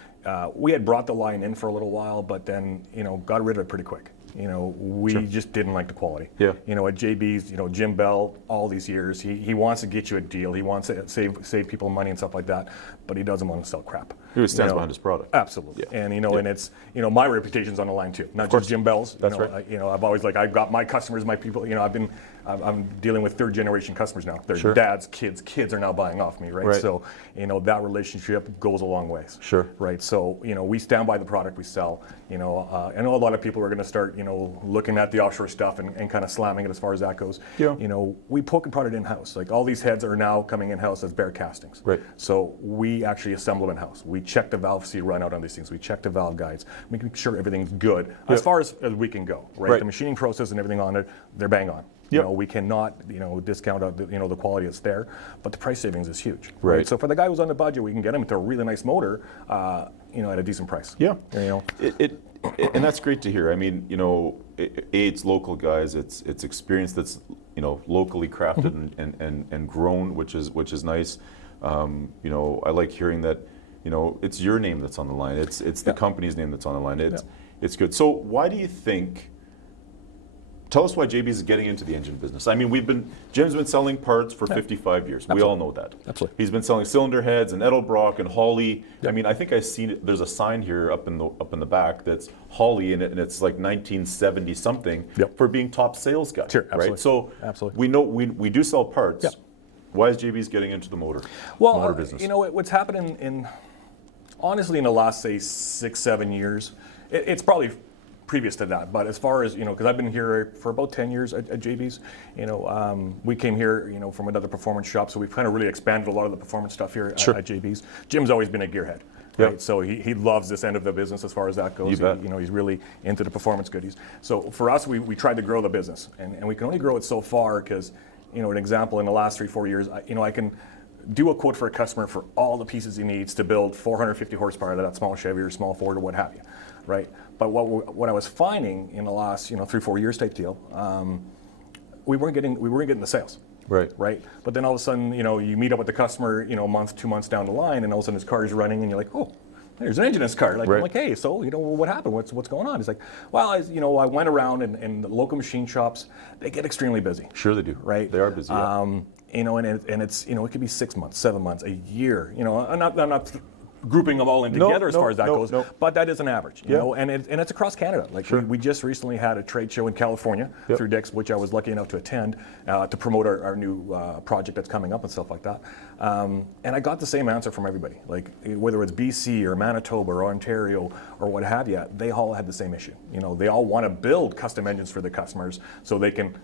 We had brought the line in for a little while, but then got rid of it pretty quick. We just didn't like the quality. At JB's, Jim Bell, all these years, he wants to get you a deal. He wants to save people money and stuff like that, but he doesn't want to sell crap. He stands behind his product. Absolutely. And and it's my reputation's on the line too, not just Jim Bell's. That's right. I've always I've got my customers, my people. I'm dealing with third generation customers now. Their dads, kids are now buying off me, right? So that relationship goes a long ways. Sure. Right. So we stand by the product we sell. I know a lot of people are going to start looking at the offshore stuff and kind of slamming it as far as that goes. We poke and prod it in house. Like, all these heads are now coming in house as bare castings. Right. So we actually assemble them in house. We check the valve C run out on these things. We check the valve guides, making sure everything's good as far as we can go. Right. The machining process and everything on it, they're bang on. We cannot, discount out the quality that's there, but the price savings is huge. Right. So for the guy who's on the budget, we can get him into a really nice motor, at a decent price. And that's great to hear. I mean, it's local guys. It's experience that's locally crafted and grown, which is nice. I like hearing that. It's your name that's on the line. It's the company's name that's on the line. It's good. So why do you think? Tell us why JB's is getting into the engine business. I mean, Jim's been selling parts for 55 years. Absolutely. We all know that. Absolutely. He's been selling cylinder heads and Edelbrock and Holly. I mean, I think I've seen it. There's a sign here up in the back that's Holly, and it's like 1970 something for being top sales guy. Sure, absolutely. Right? So absolutely. We know we do sell parts. Why is JB's getting into the motor business? What's happening honestly in the last, say, 6-7 years, it's probably previous to that, but as far as because I've been here for about 10 years at JB's. We came here from another performance shop, so we've kind of really expanded a lot of the performance stuff here at JB's. Jim's always been a gearhead. Yep. Right? So he loves this end of the business as far as that goes. You bet. He's really into the performance goodies. So for us, we tried to grow the business, and we can only grow it so far because, an example, in the last 3-4 years, I can do a quote for a customer for all the pieces he needs to build 450 horsepower of that small Chevy or small Ford or what have you, right? But what I was finding in the last 3-4 years type deal, we weren't getting the sales. Right. But then all of a sudden, you meet up with the customer, a month, 2 months down the line, and all of a sudden his car is running, and you're like, oh, there's an engine in this car. Like, I'm like, hey, so what happened? What's going on? He's like, well, I went around, and the local machine shops, they get extremely busy. Sure they do. Right. They are busy. Yeah. And it's it could be 6 months, 7 months, a year. I'm not grouping them all in together as far as that goes, but that is an average, and it's across Canada. Like we just recently had a trade show in California through Dix, which I was lucky enough to attend to promote our new project that's coming up and stuff like that. And I got the same answer from everybody, like whether it's BC or Manitoba or Ontario or what have you, they all had the same issue. They all want to build custom engines for the customers so they can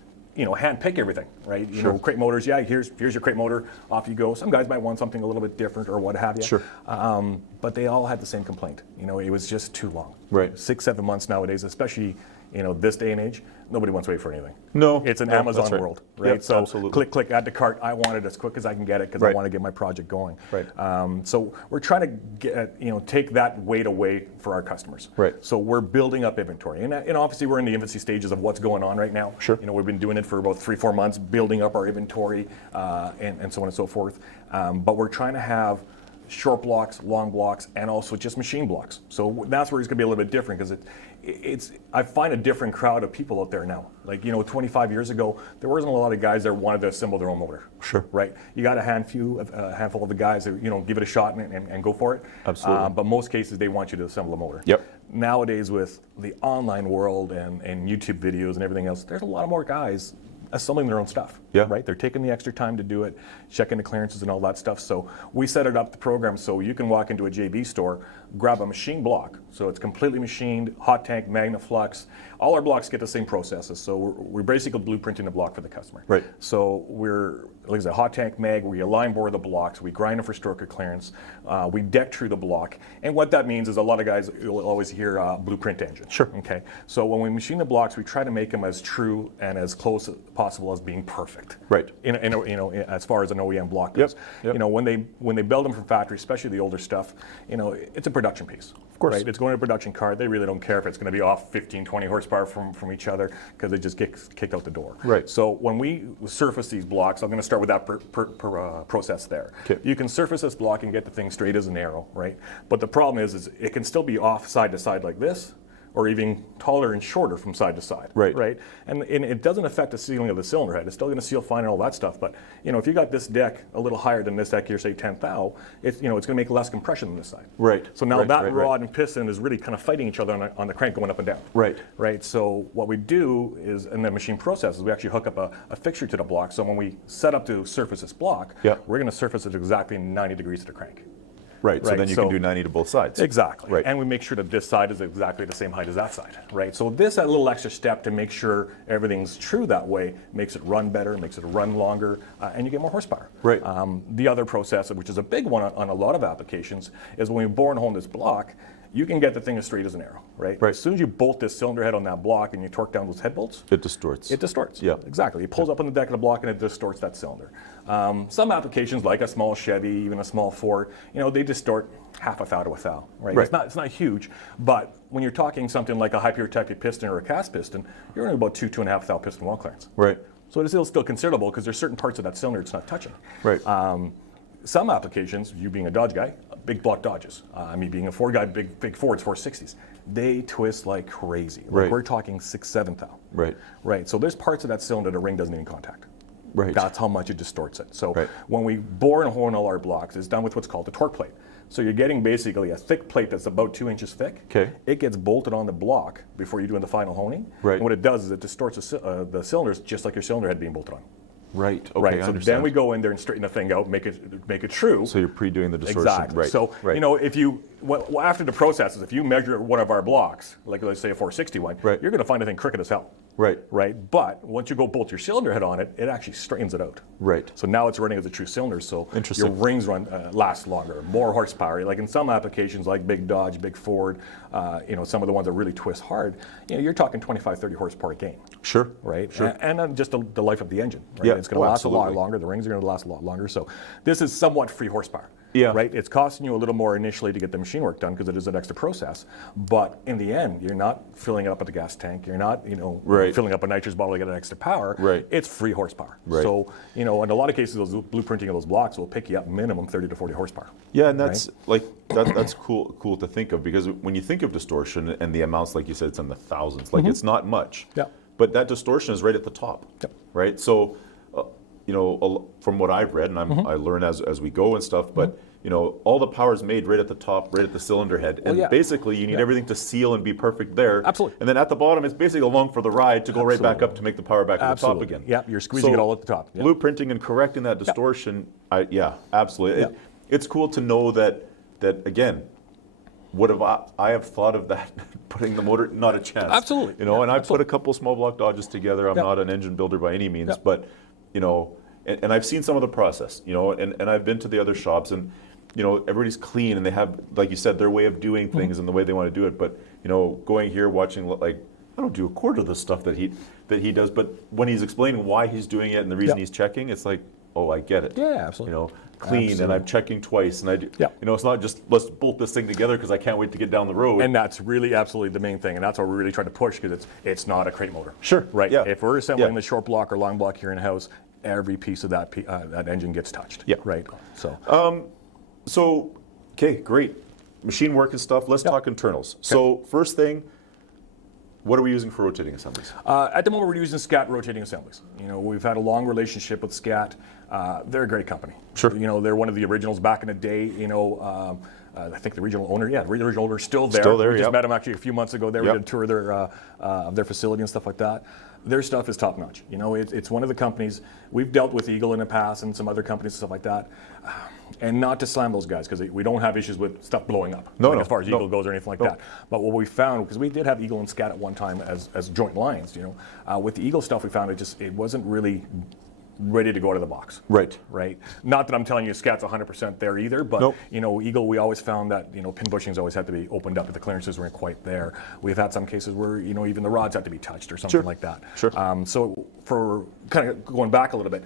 hand pick everything, right? Crate motors, here's your crate motor, off you go. Some guys might want something a little bit different or what have you. Sure. But they all had the same complaint. It was just too long. Right. 6-7 months nowadays, especially this day and age, nobody wants to wait for anything. No. It's an Amazon world, right? Yep, so absolutely. click, add to cart. I want it as quick as I can get it because I want to get my project going. Right. So we're trying to get, take that weight away for our customers. Right. So we're building up inventory, and obviously we're in the infancy stages of what's going on right now. Sure. We've been doing it for about 3-4 months, building up our inventory, and so on and so forth. But we're trying to have short blocks, long blocks, and also just machine blocks. So that's where it's going to be a little bit different because I find a different crowd of people out there now. Like 25 years ago, there wasn't a lot of guys that wanted to assemble their own motor. Sure. Right. You got a handful of the guys that give it a shot and go for it. Absolutely. But most cases they want you to assemble a motor. Yep. Nowadays with the online world and YouTube videos and everything else, there's a lot more guys assembling their own stuff. Yeah. Right? They're taking the extra time to do it, checking the clearances and all that stuff. So we set it up, the program, so you can walk into a JB store, grab a machine block. So it's completely machined, hot tank, MagnaFlux. All our blocks get the same processes. So we're basically blueprinting the block for the customer. Right. So we're, like I said, hot tank mag, we align bore the blocks, we grind them for stroker clearance, we deck true the block. And what that means is a lot of guys, you'll always hear blueprint engine. Sure. Okay. So when we machine the blocks, we try to make them as true and as close as possible as being perfect. Right. As far as an OEM block goes. Yep. When they build them from factory, especially the older stuff, it's a production piece. Of course. Right? It's going to a production car. They really don't care if it's going to be off 15, 20 horsepower from each other because they just get kicked out the door. Right. So when we surface these blocks, I'm going to start with that process there. Okay. You can surface this block and get the thing straight as an arrow, right? But the problem is it can still be off side to side like this, or even taller and shorter from side to side. Right. Right. And it doesn't affect the sealing of the cylinder head. It's still going to seal fine and all that stuff. But if you got this deck a little higher than this deck here, say 10th thou, it's going to make less compression on this side. Right. So now that right. rod and piston is really kind of fighting each other on the crank going up and down. Right. Right. So what we do is, in the machine process, is we actually hook up a fixture to the block. So when we set up to surface this block, we're going to surface it exactly 90 degrees to the crank. Right, so then you can do 90 to both sides. Exactly. Right. And we make sure that this side is exactly the same height as that side. Right. So this, a little extra step to make sure everything's true that way, makes it run better, makes it run longer, and you get more horsepower. Right. The other process, which is a big one on a lot of applications, is when we bore and hone this block, you can get the thing as straight as an arrow, right? Right. As soon as you bolt this cylinder head on that block and you torque down those head bolts, it distorts. It distorts. Yeah. Exactly. It pulls up on the deck of the block and it distorts that cylinder. Some applications, like a small Chevy, even a small Ford, they distort half a thou to a thou, right? Right. It's not huge, but when you're talking something like a high purity piston or a cast piston, you're only about 2.5 thou piston wall clearance. Right. So it is still considerable because there's certain parts of that cylinder it's not touching. Right. Some applications, you being a Dodge guy, big block Dodges. Me being a Ford guy, big Fords, 460s. They twist like crazy. Like we're talking 6/7 thou. Right. Right. So there's parts of that cylinder the ring doesn't even contact. Right. That's how much it distorts it. So when we bore and hone all our blocks, it's done with what's called a torque plate. So you're getting basically a thick plate that's about 2 inches thick. Okay. It gets bolted on the block before you're doing the final honing. Right. And what it does is it distorts the cylinders just like your cylinder head being bolted on. Right. Okay. Right. I So understand. then we go in there and straighten the thing out, make it true. So you're pre-doing the distortion. Exactly. Right. So right. if you well, after the processes, if you measure one of our blocks, like let's say a 461, right. you're going to find a thing crooked as hell. Right. Right. But once you go bolt your cylinder head on it, it actually straightens it out. Right. So now it's running as a true cylinder. So Interesting. your rings last longer, more horsepower. Like in some applications, like big Dodge, big Ford, some of the ones that really twist hard, you're talking 25, 30 horsepower gain. Sure. Right. Sure. And just the life of the engine. Right? Yeah. It's going to last absolutely. a lot longer. The rings are going to last a lot longer. So this is somewhat free horsepower. Yeah. Right? It's costing you a little more initially to get the machine work done because it is an extra process. But in the end, you're not filling it up at the gas tank. You're not, right. filling up a nitrous bottle to get an extra power. Right. It's free horsepower. Right. So, in a lot of cases, those blueprinting of those blocks will pick you up minimum 30 to 40 horsepower. Yeah, and that's that's cool to think of, because when you think of distortion and the amounts, like you said, it's in the thousands. Like it's not much. Yeah. But that distortion is right at the top. Yep. Right. So, from what I've read, and I learn as we go and stuff, but all the power is made right at the top, right at the cylinder head, and basically you need everything to seal and be perfect there. Absolutely. And then at the bottom, it's basically along for the ride to go right back up to make the power back at the top again. Yeah, you're squeezing it all at the top. Yep. Blueprinting and correcting that distortion, absolutely. Yep. It's cool to know that again, would have I have thought of that putting the motor, not a chance. Absolutely. And I put a couple small block Dodges together. I'm not an engine builder by any means, but and I've seen some of the process, and I've been to the other shops, and everybody's clean and they have, like you said, their way of doing things and the way they want to do it. But going here, watching, like, I don't do a quarter of the stuff that he does, but when he's explaining why he's doing it and the reason he's checking, it's like, oh, I get it. Yeah, absolutely. Clean, absolutely. and I'm checking twice, and I do. Yeah. It's not just let's bolt this thing together because I can't wait to get down the road. And that's really absolutely the main thing, and that's what we're really trying to push, because it's not a crate motor. Sure. Right. Yeah. If we're assembling the short block or long block here in house, every piece of that engine gets touched. Yeah. Right. So. Okay, great. Machine work and stuff. Let's talk internals. Okay. So first thing, what are we using for rotating assemblies? At the moment, we're using SCAT rotating assemblies. We've had a long relationship with SCAT. They're a great company. Sure. They're one of the originals back in the day. I think the regional owner, the original owner is still there. Still there, We just met him actually a few months ago. We did a tour of their facility and stuff like that. Their stuff is top notch. It's one of the companies. We've dealt with Eagle in the past and some other companies and stuff like that. And not to slam those guys, because we don't have issues with stuff blowing up as far as Eagle goes or anything like that. But what we found, because we did have Eagle and SCAT at one time as joint lines, with the Eagle stuff, we found it wasn't really ready to go out of the box. Right. Right. Not that I'm telling you SCAT's 100% there either, but Eagle, we always found that pin bushings always had to be opened up if the clearances weren't quite there. We've had some cases where even the rods had to be touched or something like that. Sure. So for kind of going back a little bit,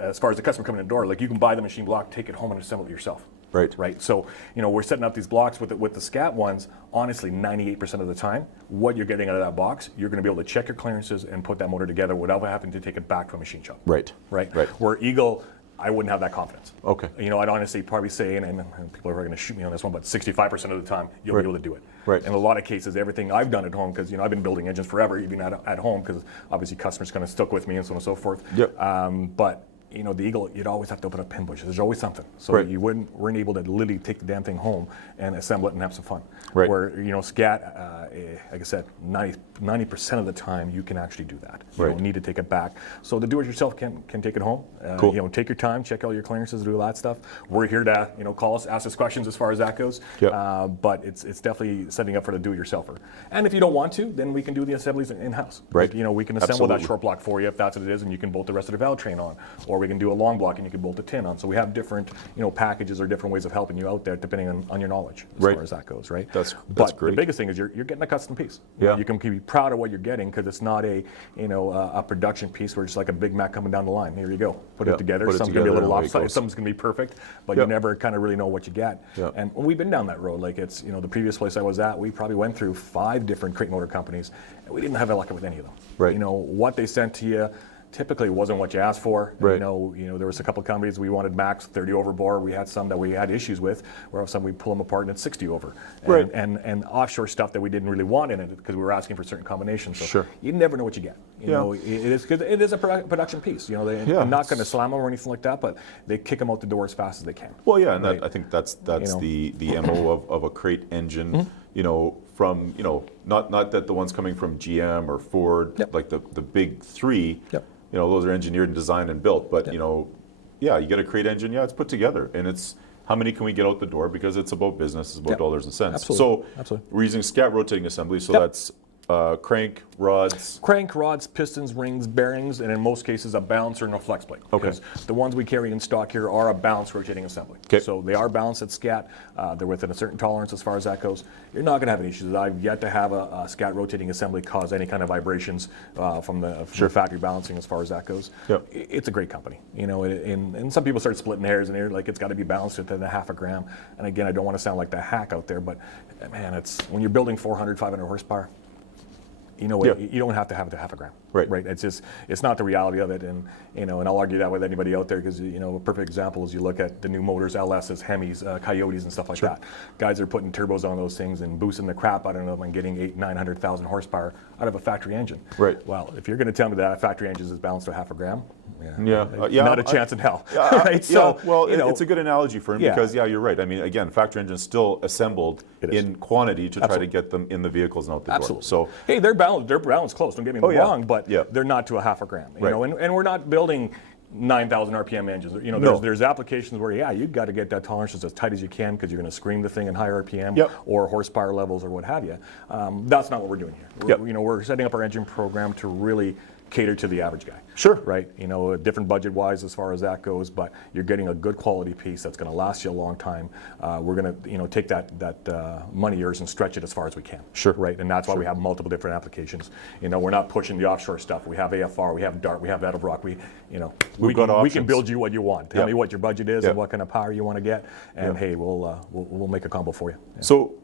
as far as the customer coming in the door, like, you can buy the machine block, take it home and assemble it yourself. Right. Right. So, we're setting up these blocks with the SCAT ones. Honestly, 98% of the time, what you're getting out of that box, you're going to be able to check your clearances and put that motor together without having to take it back to a machine shop. Right. Right. Right. Where Eagle, I wouldn't have that confidence. Okay. I'd honestly probably say, and people are going to shoot me on this one, but 65% of the time, you'll be able to do it. Right. In a lot of cases, everything I've done at home, because I've been building engines forever, even at home, because obviously customers kind of stuck with me and so on and so forth. Yep. But the Eagle, you'd always have to open up pin bushes. There's always something. So you weren't able to literally take the damn thing home and assemble it and have some fun. Right. Where, SCAT, like I said, 90% of the time you can actually do that. You don't need to take it back. So the do-it-yourself can take it home. Cool. Take your time, check all your clearances, do all that stuff. We're here to, call us, ask us questions as far as that goes. Yep. But it's definitely setting up for the do-it-yourselfer. And if you don't want to, then we can do the assemblies in-house. Right. Like, we can assemble that short block for you if that's what it is, and you can bolt the rest of the valve train on. Or we can do a long block and you can bolt a tin on. So we have different, packages or different ways of helping you out there depending on your knowledge as far as that goes, right? That's but great. The biggest thing is you're getting a custom piece. You can be proud of what you're getting, because it's not a production piece where it's like a Big Mac coming down the line. Here you go, put it together. Some's gonna be a little lopsided, some's gonna be perfect, but you never kind of really know what you get. And we've been down that road. Like, it's the previous place I was at, we probably went through 5 different crate motor companies, and we didn't have luck with any of them. Right. What they sent to you typically wasn't what you asked for. Right. There was a couple of companies we wanted max 30 overbore. We had some that we had issues with, where some we pull them apart and it's 60 over. Right. And offshore stuff that we didn't really want in it because we were asking for certain combinations. So sure. You never know what you get. It is a production piece. I'm not going to slam them or anything like that, but they kick them out the door as fast as they can. Well, yeah, and I think that's the MO of a crate engine. From not that the ones coming from GM or Ford, like the big 3. Those are engineered and designed and built. But you get a crate engine. It's put together, and it's how many can we get out the door? Because it's about business, it's about dollars and cents. Absolutely. So we're using scat rotating assembly, so that's crank, rods, pistons, rings, bearings, and in most cases a balancer and a flex plate. Okay. Because the ones we carry in stock here are a balanced rotating assembly. Okay. So they are balanced at scat. They're within a certain tolerance as far as that goes. You're not going to have any issues. I've yet to have a scat rotating assembly cause any kind of vibrations from the factory balancing as far as that goes. Yep. It's a great company. You know, and some people start splitting hairs in here, like it's got to be balanced within a half a gram. And again, I don't want to sound like the hack out there, but man, it's when you're building 400, 500 horsepower, you know what? You don't have to have it to half a gram. Right. It's not the reality of it, and I'll argue that with anybody out there because a perfect example is you look at the new motors, LSs, Hemis, Coyotes, and stuff like that. Guys are putting turbos on those things and boosting the crap out of them and getting 800,000-900,000 horsepower out of a factory engine. Right. Well, if you're going to tell me that a factory engine is balanced to half a gram, not a chance in hell. Right. So, it's a good analogy for him because you're right. I mean, again, factory engines still assembled in quantity to try to get them in the vehicles and out the door. So hey, they're balanced close. Don't get me wrong, but they're not to a half a gram. You know, and we're not building 9,000 RPM engines. There's applications where you've got to get that tolerances as tight as you can because you're going to scream the thing in higher RPM or horsepower levels or what have you. That's not what we're doing here. We're setting up our engine program to really cater to the average guy. Sure. Right? Different budget-wise as far as that goes, but you're getting a good quality piece that's going to last you a long time. We're going to, take that money of yours and stretch it as far as we can. Sure. Right? And that's why we have multiple different applications. We're not pushing the offshore stuff. We have AFR, we have Dart, we have Edelbrock. We can build you what you want. Tell me what your budget is and what kind of power you want to get, and hey, we'll make a combo for you. Yeah. So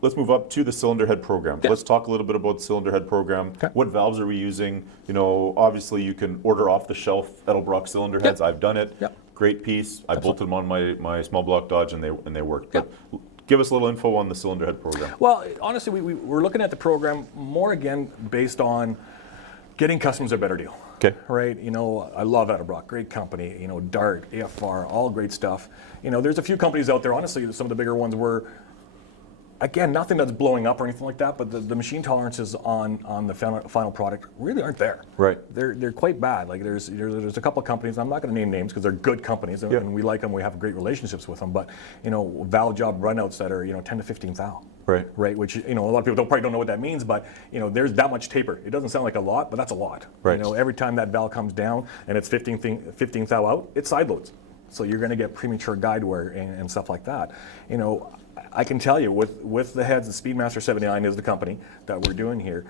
let's move up to the cylinder head program. Let's talk a little bit about the cylinder head program. What valves are we using? Obviously you can order off the shelf Edelbrock cylinder heads. I've done it. Great piece. I bolted them on my small block Dodge and they worked. But give us a little info on the cylinder head program. Well, honestly, we're looking at the program more again based on getting customers a better deal. Okay. Right. I love Edelbrock, great company. Dart, AFR, all great stuff. There's a few companies out there. Honestly, some of the bigger ones were. Again, nothing that's blowing up or anything like that, but the machine tolerances on the final product really aren't there. Right. They're quite bad. Like there's a couple of companies, I'm not going to name names because they're good companies and we like them, we have great relationships with them, but valve job runouts that are 10 to 15 thou. Right. Right, which a lot of people probably don't know what that means, but there's that much taper. It doesn't sound like a lot, but that's a lot. Right. Every time that valve comes down and it's 15 thou out, it side loads. So you're going to get premature guide wear and stuff like that. I can tell you with the heads, the Speedmaster 79 is the company that we're doing here.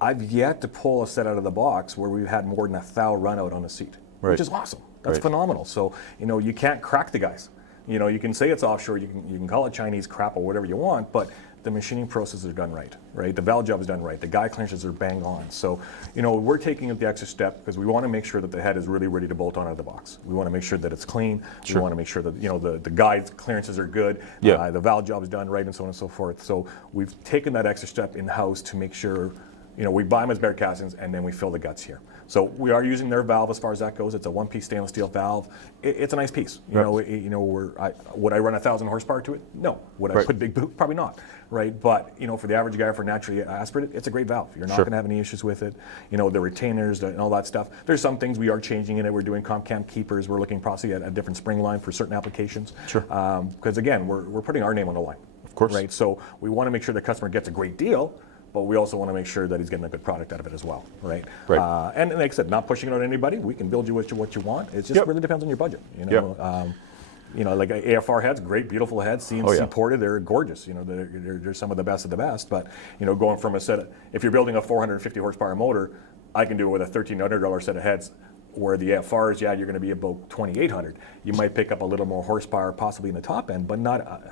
I've yet to pull a set out of the box where we've had more than 1 thou run out on a seat, which is awesome. That's phenomenal. So you can't crack the guys. You can say it's offshore, you can call it Chinese crap or whatever you want, but the machining processes are done right? The valve job is done right. The guide clearances are bang on. So, we're taking it the extra step because we want to make sure that the head is really ready to bolt on out of the box. We want to make sure that it's clean. We want to make sure that, the guide clearances are good. The valve job is done right and so on and so forth. So we've taken that extra step in-house to make sure, we buy them as bare castings and then we fill the guts here. So we are using their valve as far as that goes. It's a one-piece stainless steel valve. It's a nice piece. Would I run 1,000 horsepower to it? No. Would I put big boot? Probably not. Right. But for the average guy, for naturally aspirated, it's a great valve. You're not going to have any issues with it. The retainers and all that stuff. There's some things we are changing in it. We're doing comp cam keepers. We're looking possibly at a different spring line for certain applications. Sure. Because again, we're putting our name on the line. Of course. Right. So we want to make sure the customer gets a great deal. But we also want to make sure that he's getting a good product out of it as well, right? Right. And like I said, not pushing it on anybody. We can build you what you want. It just really depends on your budget. Like AFR heads, great, beautiful heads, CNC ported, they're gorgeous. They're some of the best of the best. But going from a set, if you're building a 450 horsepower motor, I can do it with a $1,300 set of heads. Where the AFRs, you're going to be about 2,800. You might pick up a little more horsepower, possibly in the top end, but not.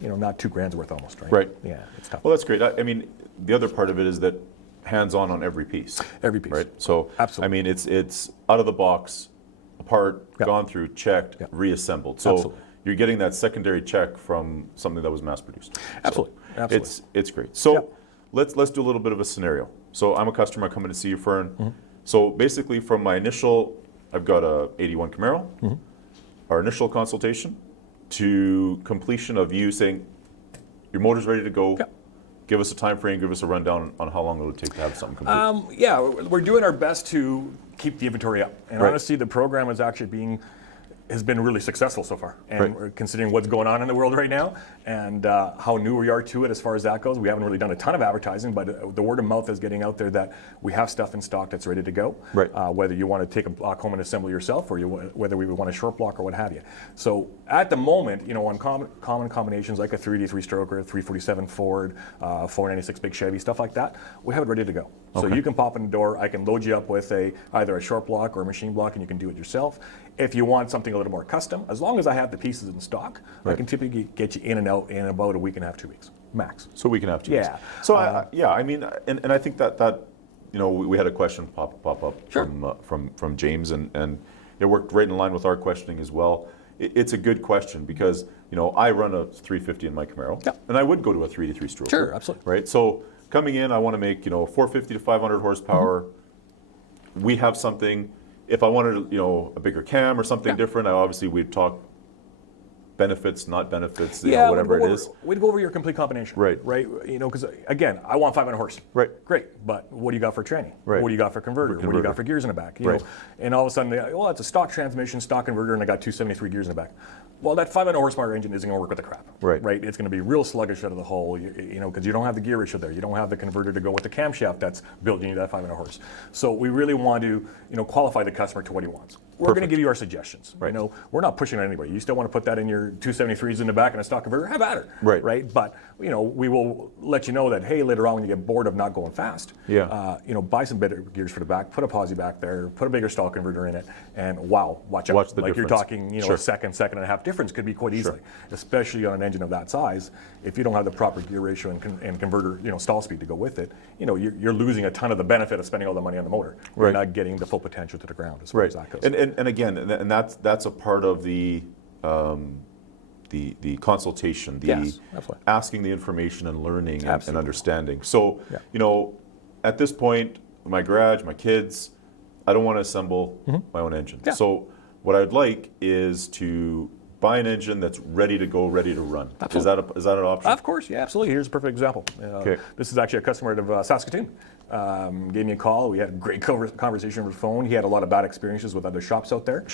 Not $2,000 worth almost, right? Right. Yeah, it's tough. Well, that's great. I mean, the other part of it is that hands-on every piece. Every piece. Right. So, absolutely. I mean, it's out of the box, apart, gone through, checked, reassembled. So you're getting that secondary check from something that was mass-produced. Absolutely. So absolutely. It's great. So let's do a little bit of a scenario. So I'm a customer coming to see you, Fern. Mm-hmm. So basically, from my initial, I've got a '81 Camaro. Mm-hmm. Our initial consultation. To completion of you saying your motor's ready to go, give us a time frame, give us a rundown on how long it would take to have something complete. We're doing our best to keep the inventory up. And honestly, the program is actually being has been really successful so far. And considering what's going on in the world right now and how new we are to it as far as that goes, we haven't really done a ton of advertising, but the word of mouth is getting out there that we have stuff in stock that's ready to go. Whether you want to take a block home and assemble yourself, or whether we would want a short block or what have you. So at the moment, on common combinations like a 3D 3-stroker, 347 Ford, 496 big Chevy, stuff like that, we have it ready to go. So you can pop in the door, I can load you up with either a short block or a machine block, and you can do it yourself. If you want something a little more custom, as long as I have the pieces in stock, I can typically get you in and out in about a week and a half, 2 weeks, max. So we can have 2 weeks. So I mean, and I think that we had a question pop up from James, and it worked right in line with our questioning as well. It's a good question because I run a 350 in my Camaro, and I would go to a 3D 3-stroke. Sure, absolutely. Right. So coming in, I want to make 450 to 500 horsepower. We have something. If I wanted a bigger cam or something different, obviously we'd talk benefits, not benefits, whatever it is. We'd go over your complete combination. Right. Because again, I want 500 horse. Great. But what do you got for tranny? What do you got for converter? What do you got for gears in the back? And all of a sudden, it's a stock transmission, stock converter, and I got 273 gears in the back. Well, that 500 horsepower engine isn't going to work with the crap. Right. It's going to be real sluggish out of the hole, because you don't have the gear ratio there. You don't have the converter to go with the camshaft that's built into that 500 horse. So we really want to, qualify the customer to what he wants. We're going to give you our suggestions. We're not pushing on anybody. You still want to put that in your 273s in the back and a stock converter, have at it. Right. But we will let you know that, hey, later on when you get bored of not going fast, buy some better gears for the back, put a posi back there, put a bigger stock converter in it, and wow, watch out. Watch the difference. You're talking, a second and a half difference could be quite easily, especially on an engine of that size. If you don't have the proper gear ratio and converter, stall speed to go with it, you're losing a ton of the benefit of spending all the money on the motor. You're not getting the full potential to the ground as far as that goes. And again, and that's a part of the consultation, asking the information and learning and understanding. So, at this point, my garage, my kids, I don't want to assemble my own engine. So what I'd like is to buy an engine that's ready to go, ready to run. Is that an option? Of course, absolutely. Here's a perfect example. This is actually a customer out of Saskatoon. Gave me a call. We had a great conversation over the phone. He had a lot of bad experiences with other shops out there.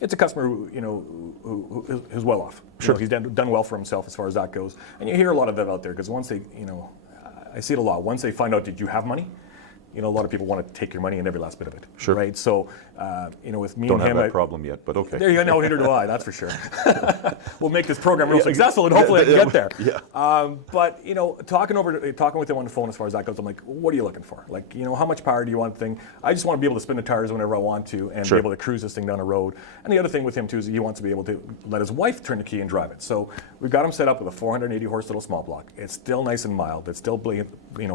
It's a customer who's well off. He's done well for himself as far as that goes. And you hear a lot of that out there because once they, I see it a lot. Once they find out that you have money, a lot of people want to take your money and every last bit of it. Right. So, with me don't and him, have that problem yet, but okay. There you go. No, neither do I. That's for sure. We'll make this program real successful, and hopefully I can get there. But talking with him on the phone as far as that goes, I'm like, what are you looking for? Like, how much power do you want the thing? I just want to be able to spin the tires whenever I want to, and be able to cruise this thing down the road. And the other thing with him too is he wants to be able to let his wife turn the key and drive it. So we've got him set up with a 480 horse little small block. It's still nice and mild. It still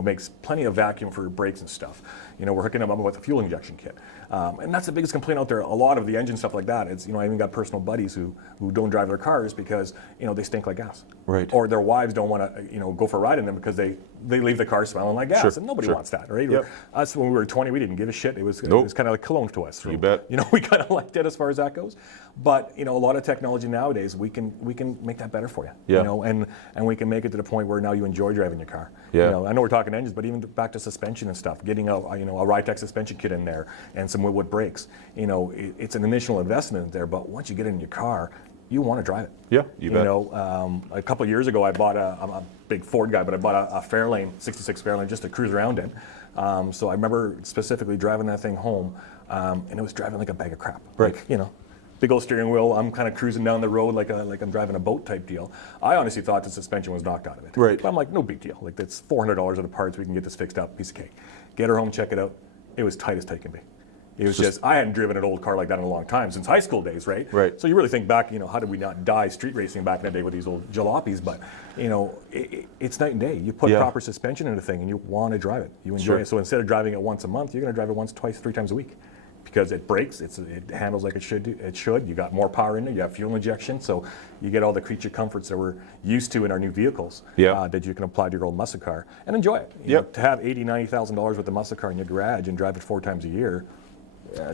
makes plenty of vacuum for brakes and stuff. We're hooking them up with a fuel injection kit. And that's the biggest complaint out there. A lot of the engine stuff like that, it's, I even got personal buddies who don't drive their cars because, they stink like gas. Or their wives don't want to, go for a ride in them because they leave the car smelling like gas. And nobody wants that, right? Us, when we were 20, we didn't give a shit. It was kind of like cologne to us. So, you bet. We kind of liked it as far as that goes. But, a lot of technology nowadays, we can make that better for you. And we can make it to the point where now you enjoy driving your car. I know we're talking engines, but even back to suspension and stuff, getting a Rytec suspension kit in there and some wood brakes. It's an initial investment there, but once you get it in your car, you want to drive it. You bet. A couple of years ago, I'm a big Ford guy, but I bought a Fairlane, 66 Fairlane, just to cruise around in. So I remember specifically driving that thing home, and it was driving like a bag of crap. Big old steering wheel. I'm kind of cruising down the road like I'm driving a boat type deal. I honestly thought the suspension was knocked out of it. But I'm like, no big deal. Like, that's $400 of the parts. We can get this fixed up. Piece of cake. Get her home, check it out. It was tight as tight can be. It was just I hadn't driven an old car like that in a long time, since high school days, right? So you really think back, how did we not die street racing back in the day with these old jalopies? But, it's night and day. You put proper suspension in the thing and you want to drive it. You enjoy it. So instead of driving it once a month, you're going to drive it once, twice, 3 times a week. Because it brakes, it handles like it should. You got more power in there. You have fuel injection, so you get all the creature comforts that we're used to in our new vehicles that you can apply to your old muscle car and enjoy it. To have $80,000, $90,000 with a muscle car in your garage and drive it 4 times a year,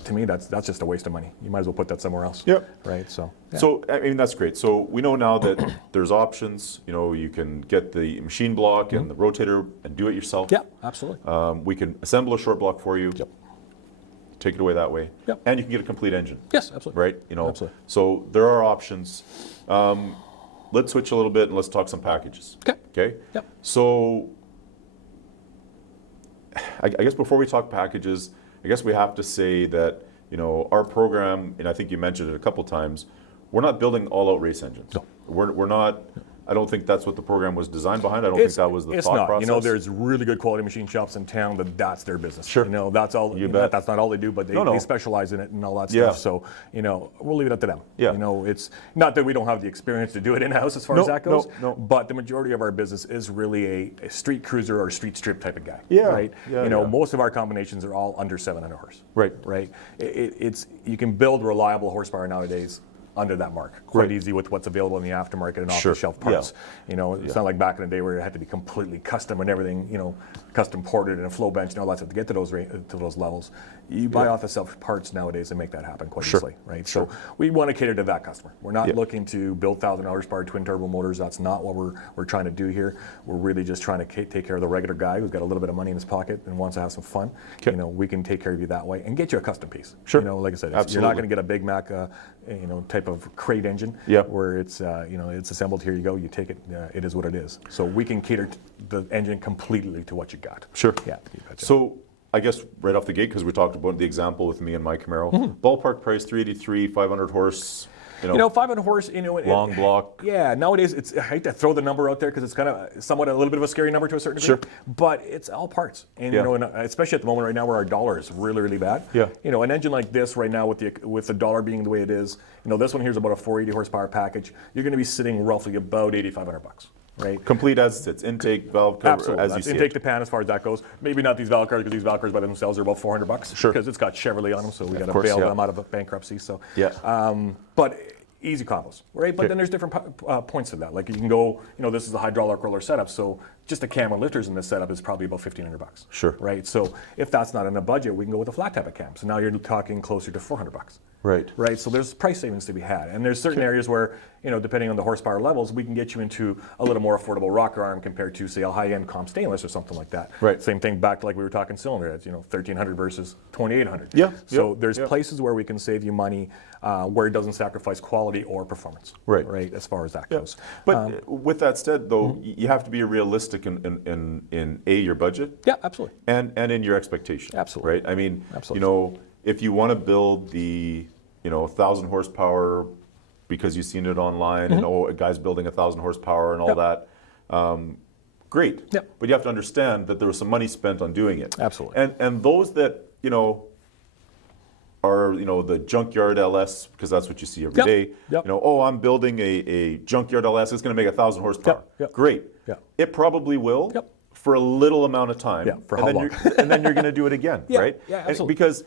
to me that's just a waste of money. You might as well put that somewhere else. Right. So. So I mean that's great. So we know now that there's options. You can get the machine block and the rotator and do it yourself. Absolutely. We can assemble a short block for you. take it away that way, Yep. and you can get a complete engine. Yes, absolutely. Right? Absolutely. So there are options. Let's switch a little bit and let's talk some packages. Okay. Okay? Yep. So I guess before we talk packages, I guess we have to say that, our program, and I think you mentioned it a couple times, we're not building all-out race engines. No. We're not. I don't think that's what the program was designed behind. I don't think that was the thought process. It's not. There's really good quality machine shops in town that's their business. Sure. That's all. You bet. That's not all they do, but they specialize in it and all that Yeah. stuff. So, we'll leave it up to them. Yeah. It's not that we don't have the experience to do it in-house as far as that goes. No. But the majority of our business is really a street cruiser or street strip type of guy. Yeah. Right. Yeah, Most of our combinations are all under 700 horse. Right. Right. It's you can build reliable horsepower nowadays under that mark quite Right. easy with what's available in the aftermarket and Sure. off-the-shelf parts. Yeah. It's not like back in the day where it had to be completely custom and everything, custom ported and a flow bench and all that stuff to get to those levels. You buy off-the-shelf parts nowadays and make that happen quite easily, right? So we want to cater to that customer. We're not looking to build 1,000 horsepower twin turbo motors. That's not what we're trying to do here. We're really just trying to take care of the regular guy who's got a little bit of money in his pocket and wants to have some fun. Okay. We can take care of you that way and get you a custom piece. Sure. Like I said, you're Absolutely. not going to get a Big Mac, type of crate engine where it's it's assembled. Here you go. You take it. It is what it is. So we can cater the engine completely to what you got. Sure. Yeah. You betcha. So I guess right off the gate, because we talked about the example with me and my Camaro, ballpark price 383, 500 horse. 500 horse, long block. Yeah, nowadays I hate to throw the number out there because it's kind of somewhat a little bit of a scary number to a certain degree. Sure. But it's all parts, and and especially at the moment right now where our dollar is really, really bad. Yeah. An engine like this right now with the dollar being the way it is, this one here is about a 480 horsepower package. You're going to be sitting roughly about $8,500. Right. Complete as it sits, intake, valve cover, Absolutely. as you see intake it. to pan as far as that goes. Maybe not these valve cars because these valve cars by themselves are about $400. Sure. Because it's got Chevrolet on them, so we got to course, bail yeah. them out of bankruptcy. So Yeah. but easy combos, right? But then there's different points to that. Like you can go, this is a hydraulic roller setup, so just the camera lifters in this setup is probably about $1,500. Sure. Right. So if that's not in the budget, we can go with a flat type of cam. So now you're talking closer to $400. Right. Right. So there's price savings to be had, and there's certain areas where depending on the horsepower levels, we can get you into a little more affordable rocker arm compared to say a high-end comp stainless or something like that. Right. Same thing back to like we were talking cylinder heads. 1,300 versus 2,800. Yeah. So there's places where we can save you money where it doesn't sacrifice quality or performance. Right. Right. As far as that goes. But with that said, though, you have to be realistic in your budget. Yeah. Absolutely. And in your expectation. Absolutely. Right. I mean, Absolutely. If you want to build the 1,000 horsepower because you've seen it online and a guy's building 1,000 horsepower and all that, great. Yep. But you have to understand that there was some money spent on doing it. Absolutely. And those that are the junkyard LS, because that's what you see every day. Yep. I'm building a junkyard LS. It's going to make 1,000 horsepower. Yep. Great. Yep. It probably will. Yep. For a little amount of time. Yeah, for and how then long? and then you're going to do it again, Yeah, right? yeah, And absolutely. because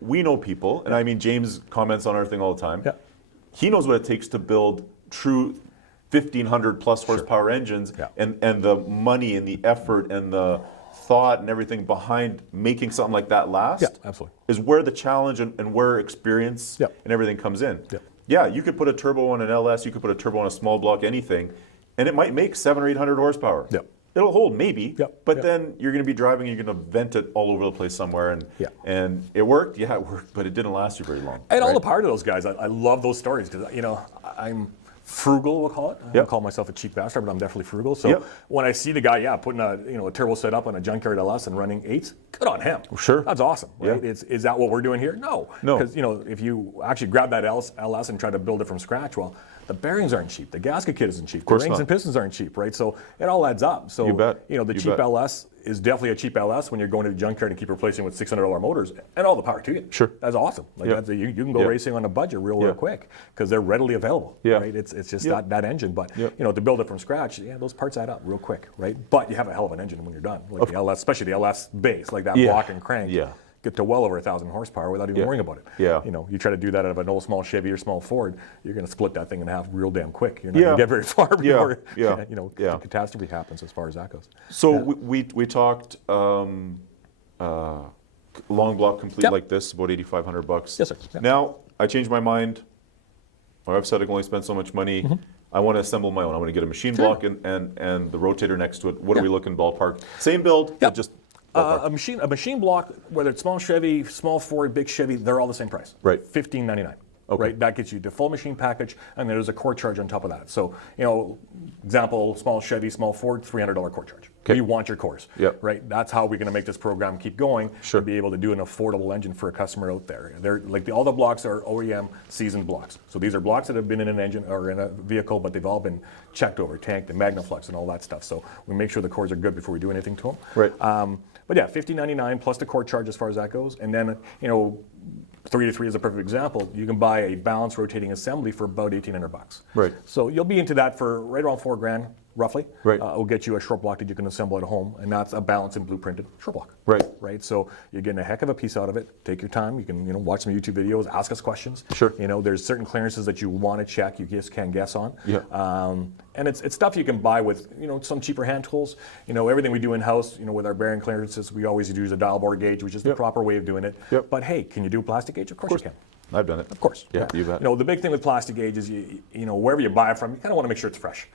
we know people, and I mean James comments on our thing all the time. Yeah. He knows what it takes to build true 1,500 plus horsepower engines, Yeah. and the money and the effort and the thought and everything behind making something like that last. Yeah, absolutely. Is where the challenge and where experience Yeah. and everything comes in. Yeah. Yeah, you could put a turbo on an LS, you could put a turbo on a small block, anything, and it might make 700 or 800 horsepower. Yeah. It'll hold maybe, Yep, but yep. then you're going to be driving, you're going to vent it all over the place somewhere, and it worked. Yeah, it worked, but it didn't last you very long. And all right? the part of those guys, I love those stories because I'm frugal, we'll call it. I don't call myself a cheap bastard, but I'm definitely frugal. So when I see the guy, putting a turbo set up on a junkyard LS and running 8s, good on him. Sure. That's awesome, right? Yeah. Is that what we're doing here? No. No. Because if you actually grab that LS and try to build it from scratch, well, the bearings aren't cheap. The gasket kit isn't cheap. The course rings not. and pistons aren't cheap, right? So it all adds up. So You bet. the You cheap bet. LS is definitely a cheap LS when you're going to the junkyard and keep replacing with $600 motors, and all the power to you. Sure. That's awesome. Like Yeah. you can go Yeah. racing on a budget real Yeah. quick because they're readily available. Yeah. Right? It's just Yeah. that engine. But Yeah. to build it from scratch, those parts add up real quick, right? But you have a hell of an engine when you're done. Like the LS, especially the LS base, like that Yeah. block and crank. Yeah. Get to well over 1,000 horsepower without even Yeah. worrying about it. Yeah. You try to do that out of an old small Chevy or small Ford, you're going to split that thing in half real damn quick. You're not Yeah. going to get very far before Yeah. the catastrophe happens as far as that goes. So we talked long block complete Yep. like this, about $8,500. Yes, sir. Yep. Now I changed my mind. My wife said I can only spend so much money. I want to assemble my own. I want to get a machine block and the rotator next to it. What are we looking ballpark? Same build, but just A machine block, whether it's small Chevy, small Ford, big Chevy, they're all the same price. Right. $15.99. Okay. Right, that gets you the full machine package, and there's a core charge on top of that. So, example, small Chevy, small Ford, $300 core charge. Okay. We want your cores. Yep. Right, that's how we're going to make this program keep going. Sure. To be able to do an affordable engine for a customer out there. They're all the blocks are OEM seasoned blocks. So these are blocks that have been in an engine or in a vehicle, but they've all been checked over, tanked, and Magnaflux and all that stuff. So we make sure the cores are good before we do anything to them. Right. But yeah, $15.99 plus the core charge as far as that goes, and then 3-3 is a perfect example. You can buy a balanced rotating assembly for about $1,800. Right. So you'll be into that for right around $4,000, roughly. Right. It'll get you a short block that you can assemble at home, and that's a balanced and blueprinted short block. Right. Right. So you're getting a heck of a piece out of it. Take your time. You can watch some YouTube videos, ask us questions. Sure. There's certain clearances that you want to check. You just can't guess on. Yeah. And it's stuff you can buy with some cheaper hand tools. Everything we do in house. With our bearing clearances, we always use a dial bore gauge, which is the proper way of doing it. Yep. But hey, can you do a plastic gauge? Of course you can. I've done it. Of course. Yeah, you bet. The big thing with plastic gauge is wherever you buy it from, you kind of want to make sure it's fresh.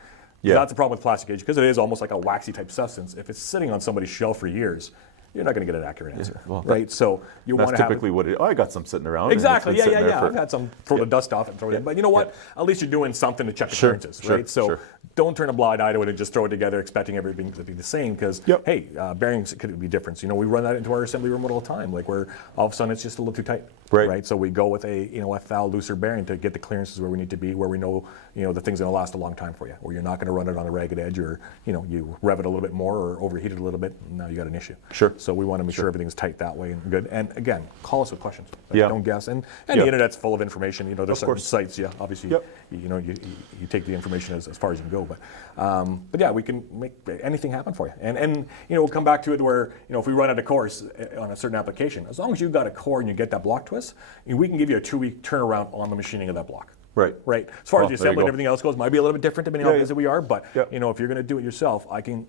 Yeah. That's the problem with plastic gauge because it is almost like a waxy type substance. If it's sitting on somebody's shelf for years, you're not going to get an accurate answer, right? So you want to have typically what I got some sitting around. Exactly. Yeah. I've had some throw the dust off and throw it in, but you know what? At least you're doing something to check the clearances, right? So don't turn a blind eye to it and just throw it together expecting everything to be the same because hey, bearings could be different. We run that into our assembly room all the time, like where all of a sudden it's just a little too tight. Right. So we go with a thou looser bearing to get the clearances where we need to be, where we know the thing's going to last a long time for you, or you're not going to run it on a ragged edge, or you rev it a little bit more or overheat it a little bit, and now you got an issue. Sure. So we want to make sure everything's tight that way and good. And again, call us with questions. Don't guess. And the internet's full of information. There's certain sites. Yeah, obviously. You take the information as far as you can go. But yeah, we can make anything happen for you. And we'll come back to it where if we run out of cores on a certain application, as long as you've got a core and you get that block twist, we can give you a 2-week turnaround on the machining of that block. Right. As far as the assembly and everything else goes, might be a little bit different depending on how busy we are. But if you're going to do it yourself, I can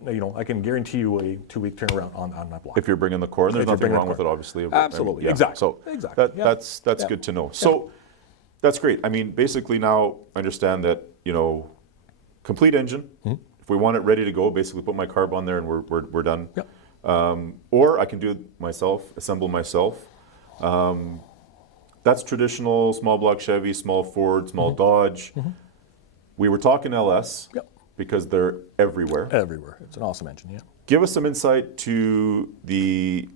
guarantee you a 2-week turnaround on that block. If you're bringing the core, and there's nothing wrong with it, obviously. Absolutely. Exactly. So that's good to know. So that's great. I mean, basically now I understand that complete engine. Mm-hmm. If we want it ready to go, basically put my carb on there and we're done. Yep. Or I can do it myself, assemble myself. That's traditional small block Chevy, small Ford, small Dodge. Mm-hmm. We were talking LS because they're everywhere. Everywhere. It's an awesome engine, yeah. Give us some insight to the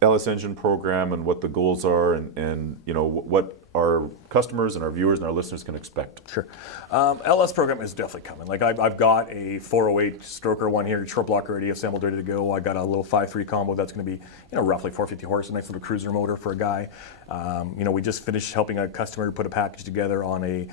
LS engine program and what the goals are and what our customers and our viewers and our listeners can expect. Sure. LS program is definitely coming. Like I've got a 408 stroker one here, short block already assembled, ready to go. I got a little 5.3 combo that's going to be roughly 450 horse, a nice little cruiser motor for a guy. We just finished helping a customer put a package together on a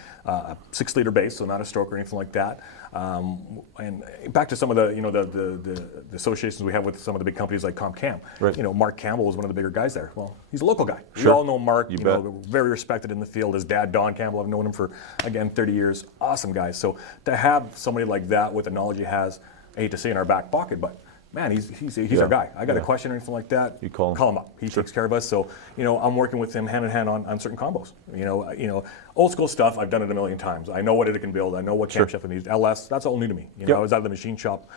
6-liter base, so not a stroke or anything like that. And back to some of the associations we have with some of the big companies like ComCam. Right. Mark Campbell is one of the bigger guys there. Well, he's a local guy. Sure. We all know Mark. Very respected in the field. His dad, Don Campbell, I've known him for, again, 30 years. Awesome guy. So to have somebody like that with the knowledge he has, I hate to say in our back pocket, but man, he's our guy. I got a question or anything like that, you call him up. He takes care of us. So, I'm working with him hand in hand on certain combos. Old school stuff, I've done it a million times. I know what it can build. I know what camshaft it needs. LS, that's all new to me. I was out of the machine shop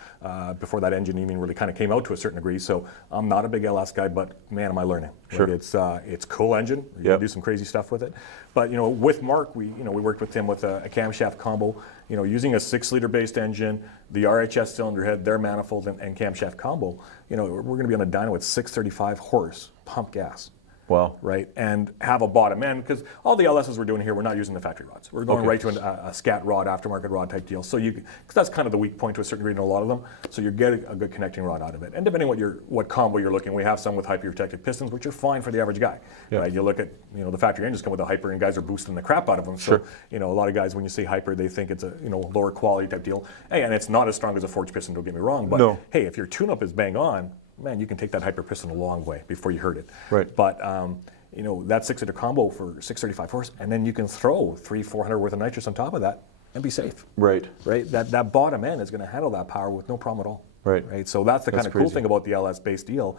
before that engine even really kind of came out to a certain degree. So I'm not a big LS guy, but man, am I learning. Sure. It's cool engine. You can do some crazy stuff with it. But with Mark, we worked with him with a camshaft combo. Using a 6-liter based engine, the RHS cylinder head, their manifold, and camshaft combo. We're going to be on a dyno with 635 horse pump gas. Wow. Right, and have a bottom end, because all the LSs we're doing here, we're not using the factory rods. We're going right to a scat rod, aftermarket rod type deal. So because that's kind of the weak point to a certain degree in a lot of them. So you're getting a good connecting rod out of it. And depending what combo you're looking, we have some with hyper-protected pistons, which are fine for the average guy. Yeah. Right? You look at the factory engines come with a hyper, and guys are boosting the crap out of them. So a lot of guys, when you say hyper, they think it's a lower quality type deal. Hey, and it's not as strong as a forged piston. Don't get me wrong, but hey, if your tune-up is bang on, man, you can take that hyper piston a long way before you hurt it. Right. But that 6-liter combo for 635 horse, and then you can throw 300-400 worth of nitrous on top of that and be safe. Right. Right. That bottom end is going to handle that power with no problem at all. Right. Right. So that's the kind of cool thing about the LS-based deal.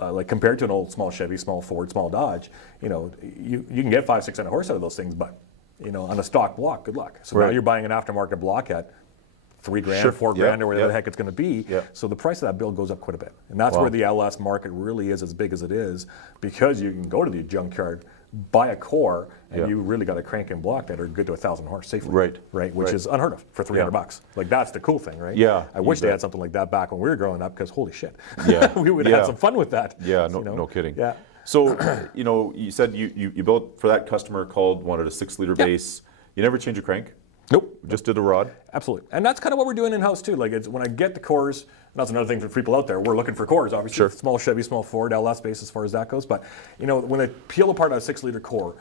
Like compared to an old small Chevy, small Ford, small Dodge, you can get 500-600 horse out of those things, but on a stock block, good luck. So now you're buying an aftermarket block at 3 grand, Sure. 4 grand, or whatever the heck it's going to be. Yeah. So the price of that build goes up quite a bit. And that's where the LS market really is as big as it is, because you can go to the junkyard, buy a core, and you really got a crank and block that are good to 1,000 horse safely. Right. Which is unheard of for $300. Like, that's the cool thing, right? Yeah. I wish they had something like that back when we were growing up, because holy shit. Yeah. we would have had some fun with that. Yeah, no kidding. Yeah. So, you said you built for that customer wanted a 6-liter base. You never change a crank? Nope. Just did a rod? Absolutely. And that's kind of what we're doing in-house too. Like, it's when I get the cores, and that's another thing for people out there, we're looking for cores, obviously. Sure. Small Chevy, small Ford, LS base as far as that goes. But, when they peel apart a 6-liter core,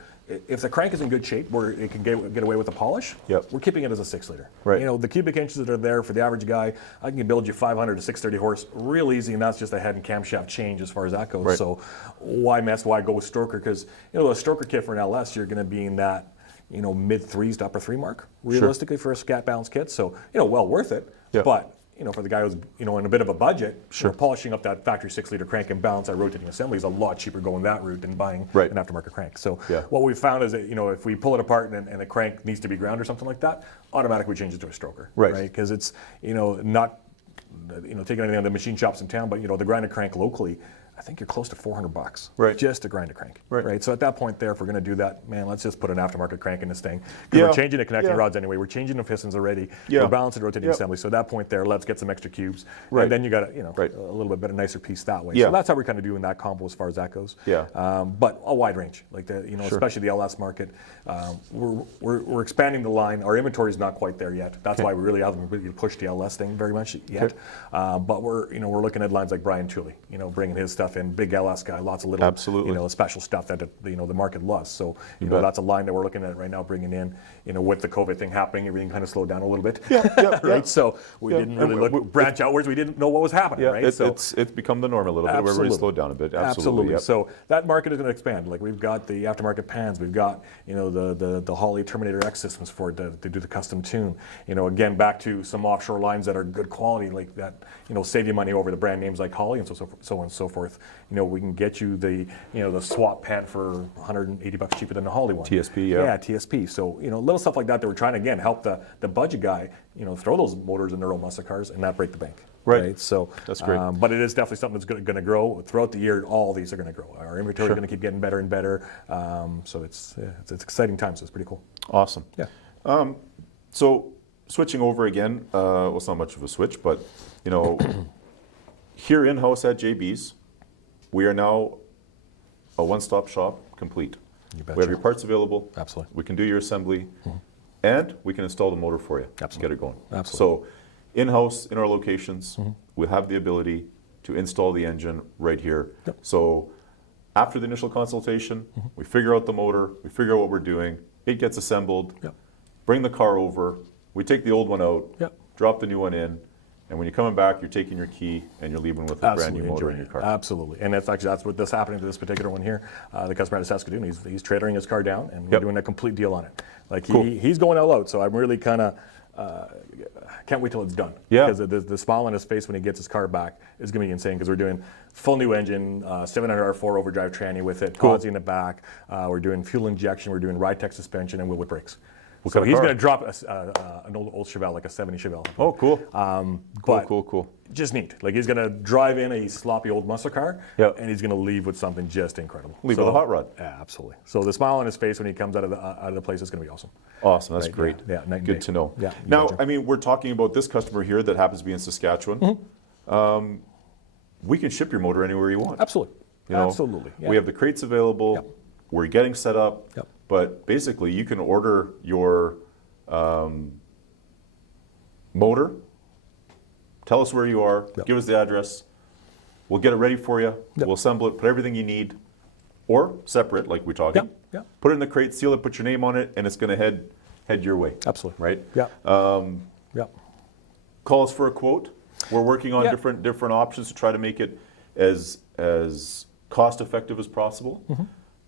if the crank is in good shape where it can get away with the polish, we're keeping it as a 6-liter. Right. The cubic inches that are there for the average guy, I can build you 500 to 630 horse real easy, and that's just a head and camshaft change as far as that goes. Right. So why go with stroker? Because, a stroker kit for an LS, you're going to be in that, mid-3s to upper 3 mark, realistically, for a scat balance kit. So, well worth it. Yeah. But, for the guy who's, in a bit of a budget, polishing up that factory 6-liter crank and balance that rotating assembly is a lot cheaper going that route than buying an aftermarket crank. So what we've found is that, if we pull it apart and the crank needs to be ground or something like that, automatically change it to a stroker. Right. Because it's, not, taking anything out of the machine shops in town, but, the grind a crank locally, I think you're close to $400 just to grind a crank. Right. So at that point there, if we're going to do that, man, let's just put an aftermarket crank in this thing. Because we're changing the connecting rods anyway. We're changing the pistons already. We're balancing rotating assembly. So at that point there, let's get some extra cubes. And then you got a little bit better, nicer piece that way. So that's how we're kind of doing that combo as far as that goes. But a wide range, like especially the LS market. We're expanding the line. Our inventory is not quite there yet. That's why we really haven't pushed the LS thing very much yet. But we're looking at lines like Brian Tooley, bringing his stuff in, big LS guy, lots of little special stuff that the market loves. So that's a line that we're looking at right now, bringing in. With the COVID thing happening, everything kind of slowed down a little bit. Right. So we didn't really branch outwards. We didn't know what was happening. Right. It's become the norm a little bit. Where everybody slowed down a bit. Absolutely. So that market is going to expand. Like, we've got the aftermarket pans. We've got the Holley Terminator X systems for it to do the custom tune. Again, back to some offshore lines that are good quality, like that. Save you money over the brand names like Holley and so on and so forth. We can get you the swap pan for $180 cheaper than the Holley one. TSP, yeah, TSP. So little stuff like that we're trying to again help the budget guy throw those motors in their old muscle cars and not break the bank. Right. So that's great. But it is definitely something that's going to grow throughout the year. All these are going to grow. Our inventory is going to keep getting better and better. So it's exciting times. So it's pretty cool. Awesome. Yeah. So switching over again. Well, it's not much of a switch, but here in-house at JB's, we are now a one-stop shop complete. We have your parts available. Absolutely. We can do your assembly, and we can install the motor for you. Absolutely. Get it going. Absolutely. So in-house, in our locations, we have the ability to install the engine right here. So after the initial consultation, we figure out the motor, we figure out what we're doing, it gets assembled, bring the car over, we take the old one out, drop the new one in, and when you're coming back, you're taking your key and you're leaving with a brand new motor in your car. Absolutely. And that's what's happening to this particular one here. The customer out of Saskatoon, he's tradering his car down, and we're doing a complete deal on it. Like, he's going all out, so I'm really kind of can't wait till it's done. Because the smile on his face when he gets his car back is going to be insane, because we're doing full new engine, 700R4 overdrive tranny with it, Aussie in the back. We're doing fuel injection, we're doing ride-tech suspension, and wheel-with brakes. So he's going to drop an old Chevelle, like a 70 Chevelle. Oh, cool. Cool. Just neat. Like, he's going to drive in a sloppy old muscle car, and he's going to leave with something just incredible. Leave with a hot rod. Yeah, absolutely. So the smile on his face when he comes out of the place is going to be awesome. Awesome. That's great. Yeah, good to know. Yeah. Now, I mean, we're talking about this customer here that happens to be in Saskatchewan. We can ship your motor anywhere you want. Absolutely. Absolutely. We have the crates available. We're getting set up. But basically, you can order your motor, tell us where you are, give us the address, we'll get it ready for you, we'll assemble it, put everything you need, or separate, like we're talking. Put it in the crate, seal it, put your name on it, and it's going to head your way. Absolutely. Right? Yeah. Call us for a quote. We're working on different options to try to make it as cost effective as possible.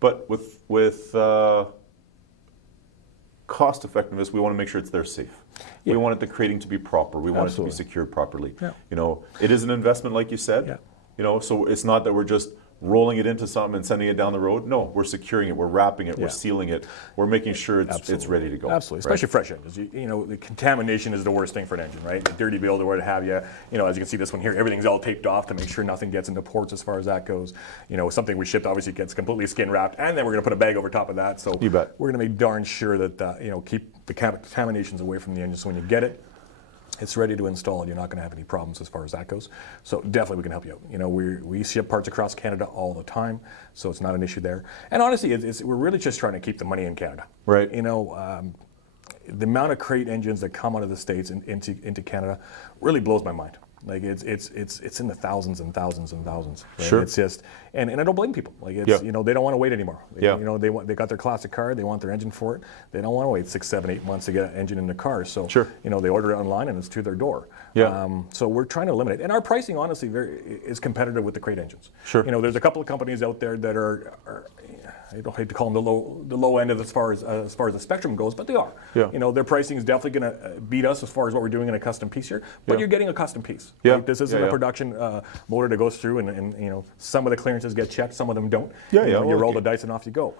But with cost effectiveness, we want to make sure it's there safe. We want the crating to be proper. We want it to be secured properly. It is an investment, like you said. So it's not that we're just rolling it into something and sending it down the road. No, we're securing it, we're wrapping it, we're sealing it, we're making sure it's ready to go. Absolutely, especially fresh engines. You know, the contamination is the worst thing for an engine, right? The dirty build or what have you. You know, as you can see this one here, everything's all taped off to make sure nothing gets into ports as far as that goes. You know, something we shipped obviously gets completely skin wrapped, and then we're going to put a bag over top of that. So you bet. We're going to make darn sure that you know, keep the contaminations away from the engine. So when you get it, it's ready to install, and you're not going to have any problems as far as that goes. So definitely we can help you out. You know, we ship parts across Canada all the time, so it's not an issue there. And honestly, we're really just trying to keep the money in Canada. Right. You know, the amount of crate engines that come out of the States into Canada really blows my mind. Like it's in the thousands and thousands and thousands. Right? Sure. It's just, and I don't blame people. Like it's, you know, they don't want to wait anymore. Yeah. You know, they got their classic car, they want their engine for it. They don't want to wait 6, 7, 8 months to get an engine in their car. So sure. You know, they order it online and it's to their door. Yeah. So we're trying to eliminate, and our pricing honestly is competitive with the crate engines. Sure. You know, there's a couple of companies out there that are I don't hate to call them the low end of as far as the spectrum goes, but they are. Yeah. You know, their pricing is definitely going to beat us as far as what we're doing in a custom piece here. But you're getting a custom piece. Yeah. Right? This isn't a production motor that goes through, and you know, some of the clearances get checked, some of them don't. Yeah, you know, you roll okay. the dice and off you go.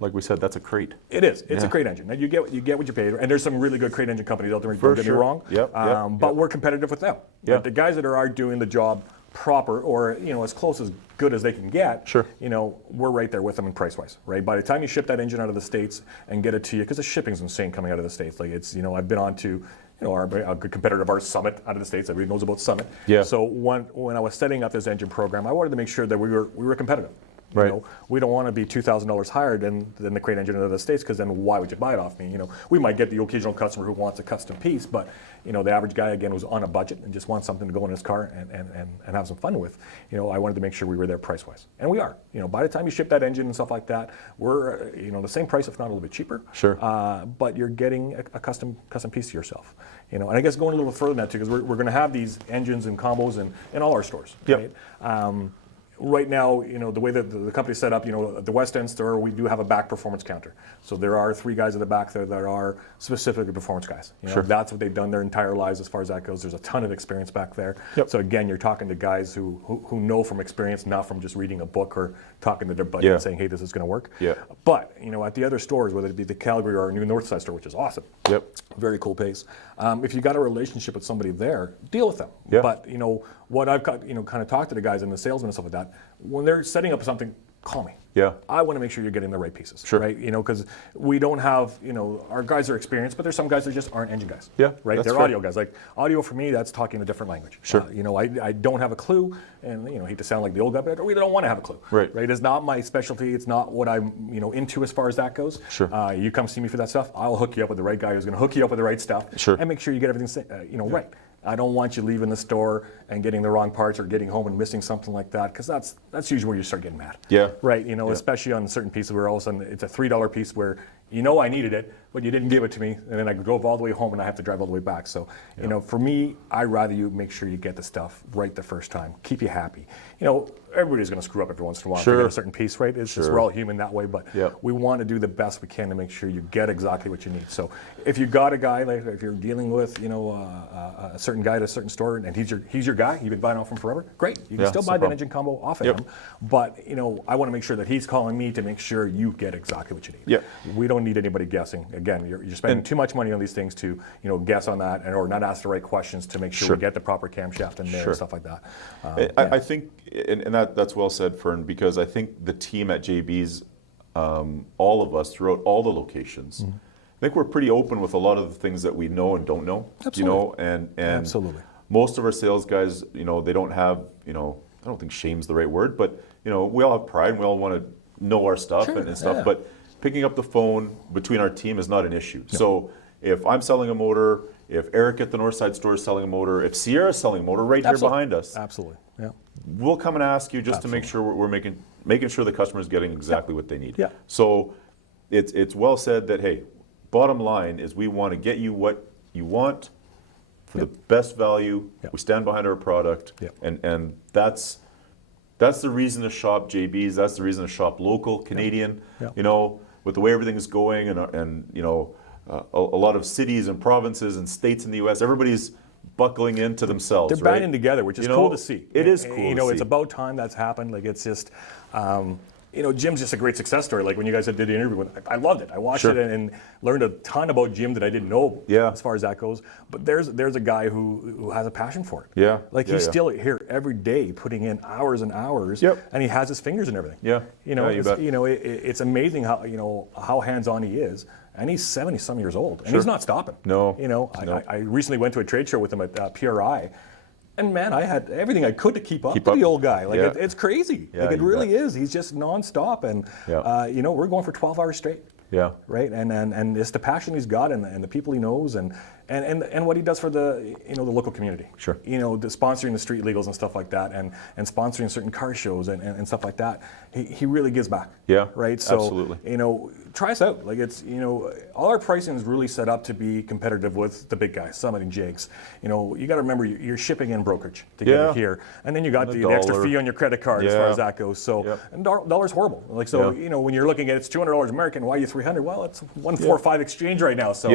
Like we said, that's a crate. It is. It's a crate engine. Now you get what you paid, and there's some really good crate engine companies out there. For Don't get me sure. wrong. But we're competitive with them. Yeah. The guys that are doing the job proper, or you know, as close as good as they can get. Sure. You know, we're right there with them in price-wise, right? By the time you ship that engine out of the States and get it to you, because the shipping's insane coming out of the States. Like it's, you know, I've been on to, you know, a good competitor of ours, Summit, out of the States. Everybody knows about Summit. Yeah. So when I was setting up this engine program, I wanted to make sure that we were competitive. You Right. know, we don't want to be $2,000 higher than the crate engine out of the States, because then why would you buy it off me? You know, we might get the occasional customer who wants a custom piece, but you know, the average guy again was on a budget and just wants something to go in his car and have some fun with. You know, I wanted to make sure we were there price-wise, and we are. You know, by the time you ship that engine and stuff like that, we're you know, the same price, if not a little bit cheaper. Sure. But you're getting a custom piece to yourself. You know, and I guess going a little further than that too, because we're going to have these engines and combos in all our stores. Yep. Right? Right now, you know, the way that the company's set up, you know, at the West End store, we do have a back performance counter. So there are 3 guys at the back there that are specifically performance guys. You know, Sure. That's what they've done their entire lives as far as that goes. There's a ton of experience back there. Yep. So again, you're talking to guys who know from experience, not from just reading a book or talking to their buddy and saying, hey, this is going to work. Yeah. But, you know, at the other stores, whether it be the Calgary or our new Northside store, which is awesome. Yep. Very cool pace. If you got a relationship with somebody there, deal with them. Yeah. But, you know, what I've got, you know, kind of talked to the guys and the salesmen and stuff like that, when they're setting up something, call me. Yeah. I want to make sure you're getting the right pieces. Sure. Right? You know, because we don't have, you know, our guys are experienced, but there's some guys that just aren't engine guys. Yeah, Right? that's They're fair. audio guys. Like audio for me, that's talking a different language. Sure. You know, I don't have a clue, and you know, I hate to sound like the old guy, but I really don't want to have a clue. Right. Right? It's not my specialty. It's not what I'm, you know, into as far as that goes. Sure. You come see me for that stuff, I'll hook you up with the right guy who's going to hook you up with the right stuff. Sure. And make sure you get everything, you know, right. I don't want you leaving the store and getting the wrong parts or getting home and missing something like that, because that's usually where you start getting mad. Yeah. Right. You know, especially on certain pieces where all of a sudden it's a $3 piece where you know I needed it, but you didn't give it to me, and then I drove all the way home and I have to drive all the way back. So, you know, for me, I'd rather you make sure you get the stuff right the first time. Keep you happy. You know, everybody's going to screw up every once in a while. Sure. To get a certain piece, right? It's just we're all human that way, but Yep. we want to do the best we can to make sure you get exactly what you need. So, if you got a guy, like if you're dealing with, you know, a certain guy at a certain store, and he's your guy, you've been buying off him forever, great. You can still no buy that problem. engine combo off of Yep. him, but you know, I want to make sure that he's calling me to make sure you get exactly what you need. Yep. We don't need anybody guessing. Again, you're spending too much money on these things to, you know, guess on that or not ask the right questions to make sure Sure. we get the proper camshaft in there Sure. and stuff like that. I think, and that's well said, Fern, because I think the team at JB's, all of us throughout all the locations, I think we're pretty open with a lot of the things that we know and don't know. Absolutely. You know, and Absolutely. most of our sales guys, you know, they don't have, you know, I don't think shame's the right word, but you know, we all have pride and we all want to know our stuff and stuff. yeah. But picking up the phone between our team is not an issue. So if I'm selling a motor, if Eric at the Northside store is selling a motor, if Sierra's selling a motor right here behind us, Absolutely. Yeah. we'll come and ask you just to make sure we're making sure the customer is getting exactly what they need. Yeah. So it's well said that, hey, bottom line is we want to get you what you want for the best value. Yep. We stand behind our product, Yep. and that's the reason to shop JB's. That's the reason to shop local, Canadian. Yep. You know, with the way everything is going, and you know, a lot of cities and provinces and states in the U.S. Everybody's buckling into themselves. They're banding together, which is cool to see. It is cool. It's about time that's happened. Like it's just. Jim's just a great success story. Like when you guys did the interview, I loved it. I watched it and learned a ton about Jim that I didn't know as far as that goes. But there's a guy who has a passion for it. Yeah. Like he's still here every day putting in hours and hours. Yep. And he has his fingers and everything. Yeah. It's amazing how hands-on he is. And he's 70-some years old, and he's not stopping. No. I recently went to a trade show with him at PRI. And man, I had everything I could to keep up with the old guy. Like it's crazy. Yeah, like it really is. He's just nonstop, and we're going for 12 hours straight. Yeah. Right. And it's the passion he's got, and the people he knows, and what he does for the the local community. Sure. The sponsoring the street legals and stuff like that, and sponsoring certain car shows and stuff like that. He really gives back. Yeah. Right. So absolutely. Try us out. Like it's all our pricing is really set up to be competitive with the big guys, Summit and Jake's. You got to remember you're shipping in brokerage to get it here, and then you got the extra fee on your credit card as far as that goes. So and dollar's horrible. Like so when you're looking at it's $200 American, why are you $300? Well, it's 145 exchange right now. So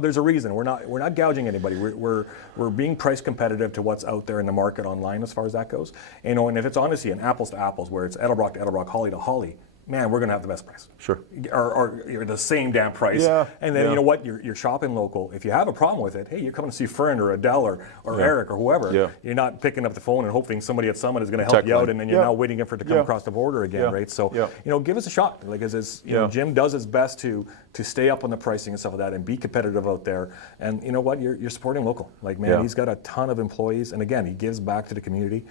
there's a reason. We're not gouging anybody. We're being price competitive to what's out there in the market online as far as that goes. And if it's honestly an apples to apples, where it's Edelbrock to Edelbrock, Holly to Holly, man, we're going to have the best price. Sure. Or you're the same damn price. Yeah. And then you know what? You're shopping local. If you have a problem with it, hey, you're coming to see Fern or Adel or Eric or whoever. Yeah. You're not picking up the phone and hoping somebody at Summit is going to help you out, and then you're now waiting for it to come across the border again, right? So give us a shot. Like Jim does his best to stay up on the pricing and stuff like that, and be competitive out there. And you know what? You're supporting local. Like man, he's got a ton of employees, and again, he gives back to the community,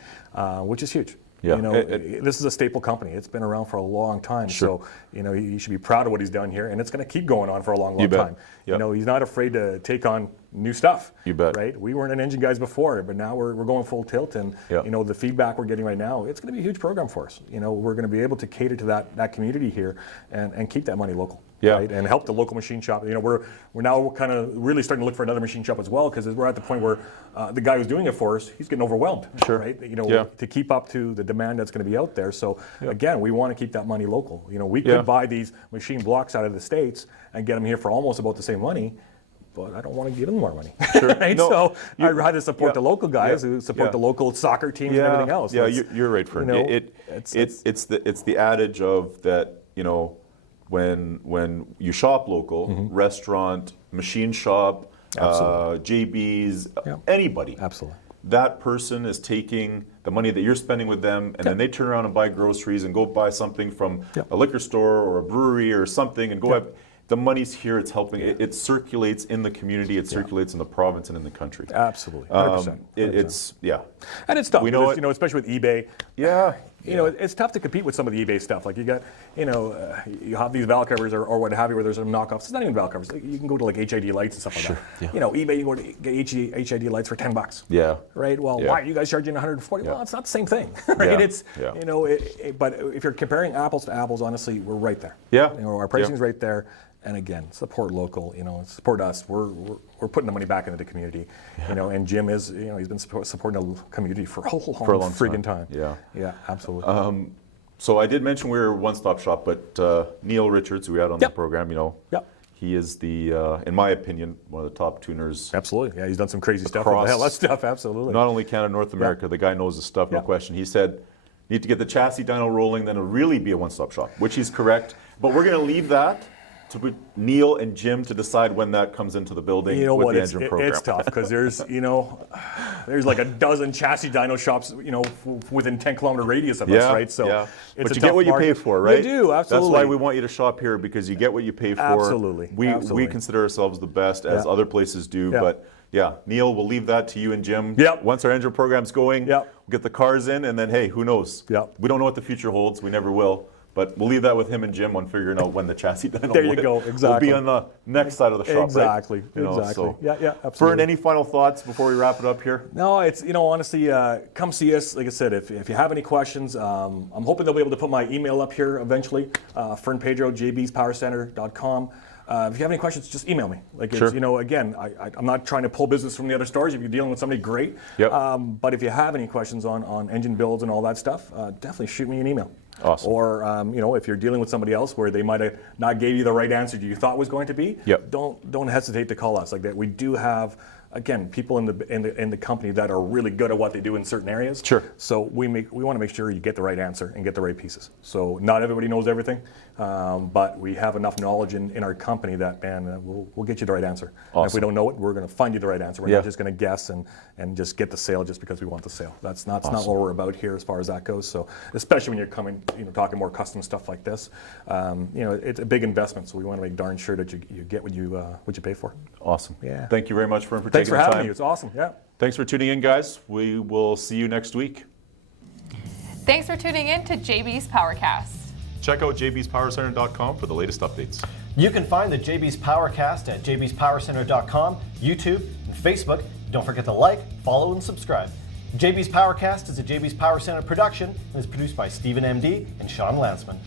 which is huge. Yeah. This is a staple company. It's been around for a long time. Sure. So, he should be proud of what he's done here, and it's going to keep going on for a long time. Yep. He's not afraid to take on new stuff. You bet. Right? We weren't an engine guys before, but now we're going full tilt, and the feedback we're getting right now, it's going to be a huge program for us. We're going to be able to cater to that community here and keep that money local. Yeah. Right? And help the local machine shop. We're now kind of really starting to look for another machine shop as well, because we're at the point where the guy who's doing it for us, he's getting overwhelmed. Sure. Right? To keep up to the demand that's going to be out there. So again, we want to keep that money local. We could buy these machine blocks out of the States and get them here for almost about the same money, but I don't want to give them more money. Sure. Right? No, so I'd rather support the local guys who support the local soccer teams and everything else. Yeah, you're right, Fern. It's the adage of that, when you shop local, restaurant, machine shop, JB's, anybody. Absolutely. That person is taking the money that you're spending with them, and then they turn around and buy groceries and go buy something from a liquor store or a brewery or something, and go have the money's here. It's helping. It circulates in the community. It circulates in the province and in the country. Absolutely, 100%. It's and it's tough. We know especially with eBay. Yeah. It's tough to compete with some of the eBay stuff. Like you got, you have these valve covers or what have you, where there's some knockoffs. It's not even valve covers. You can go to like HID lights and stuff like that. Yeah. eBay, you go to get HID lights for $10. Yeah. Right. Well, why are you guys charging 140? Well, it's not the same thing, right? But if you're comparing apples to apples, honestly, we're right there. Yeah. Our pricing's right there. And again, support local. Support us. We're putting the money back into the community. And Jim is. He's been supporting the community for a long friggin' time. Yeah. Yeah. Absolutely. So I did mention we're a one-stop shop, but Neil Richards, who we had on the program, he is in my opinion, one of the top tuners. Absolutely. Yeah. He's done some crazy stuff. That stuff. Absolutely. Not only Canada, North America. The guy knows his stuff. No question. He said, "Need to get the chassis dyno rolling, then it'll really be a one-stop shop," which he's correct. But we're going to leave that to put Neil and Jim to decide when that comes into the building with the engine program. It's tough because there's like a dozen chassis dyno shops, within 10-kilometer radius of us, right? So but you get what you pay for, right? You do, absolutely. That's why we want you to shop here, because you get what you pay for. Absolutely. We consider ourselves the best, as other places do, but Neil, we'll leave that to you and Jim. Yep. Once our engine program's going, we'll get the cars in, and then, hey, who knows? We don't know what the future holds. We never will. But we'll leave that with him and Jim on figuring out when the chassis dyno will be on the next side of the shop, exactly. right? Exactly. So. Yeah, absolutely. Fern, any final thoughts before we wrap it up here? No, it's, honestly, come see us. Like I said, if you have any questions, I'm hoping they'll be able to put my email up here eventually, Fern Pedro, jbspowercenter.com. If you have any questions, just email me. Again, I'm not trying to pull business from the other stores. If you're dealing with somebody, great. But if you have any questions on engine builds and all that stuff, definitely shoot me an email. Awesome. Or if you're dealing with somebody else where they might have not gave you the right answer you thought was going to be, don't hesitate to call us like that. We do have again, people in the company that are really good at what they do in certain areas. Sure. So we want to make sure you get the right answer and get the right pieces. So not everybody knows everything, but we have enough knowledge in our company that, man, we'll get you the right answer. Awesome. And if we don't know it, we're going to find you the right answer. We're not just going to guess and just get the sale just because we want the sale. That's not what we're about here as far as that goes. So especially when you're coming, talking more custom stuff like this, it's a big investment. So we want to make darn sure that you get what you pay for. Awesome. Yeah. Thank you very much for taking the time. Thanks for having me. It's awesome. Yeah. Thanks for tuning in, guys. We will see you next week. Thanks for tuning in to JB's Powercast. Check out jbspowercenter.com for the latest updates. You can find the JB's Powercast at jbspowercenter.com, YouTube, and Facebook. Don't forget to like, follow, and subscribe. JB's Powercast is a JB's Power Center production and is produced by Stephen MD and Sean Lansman.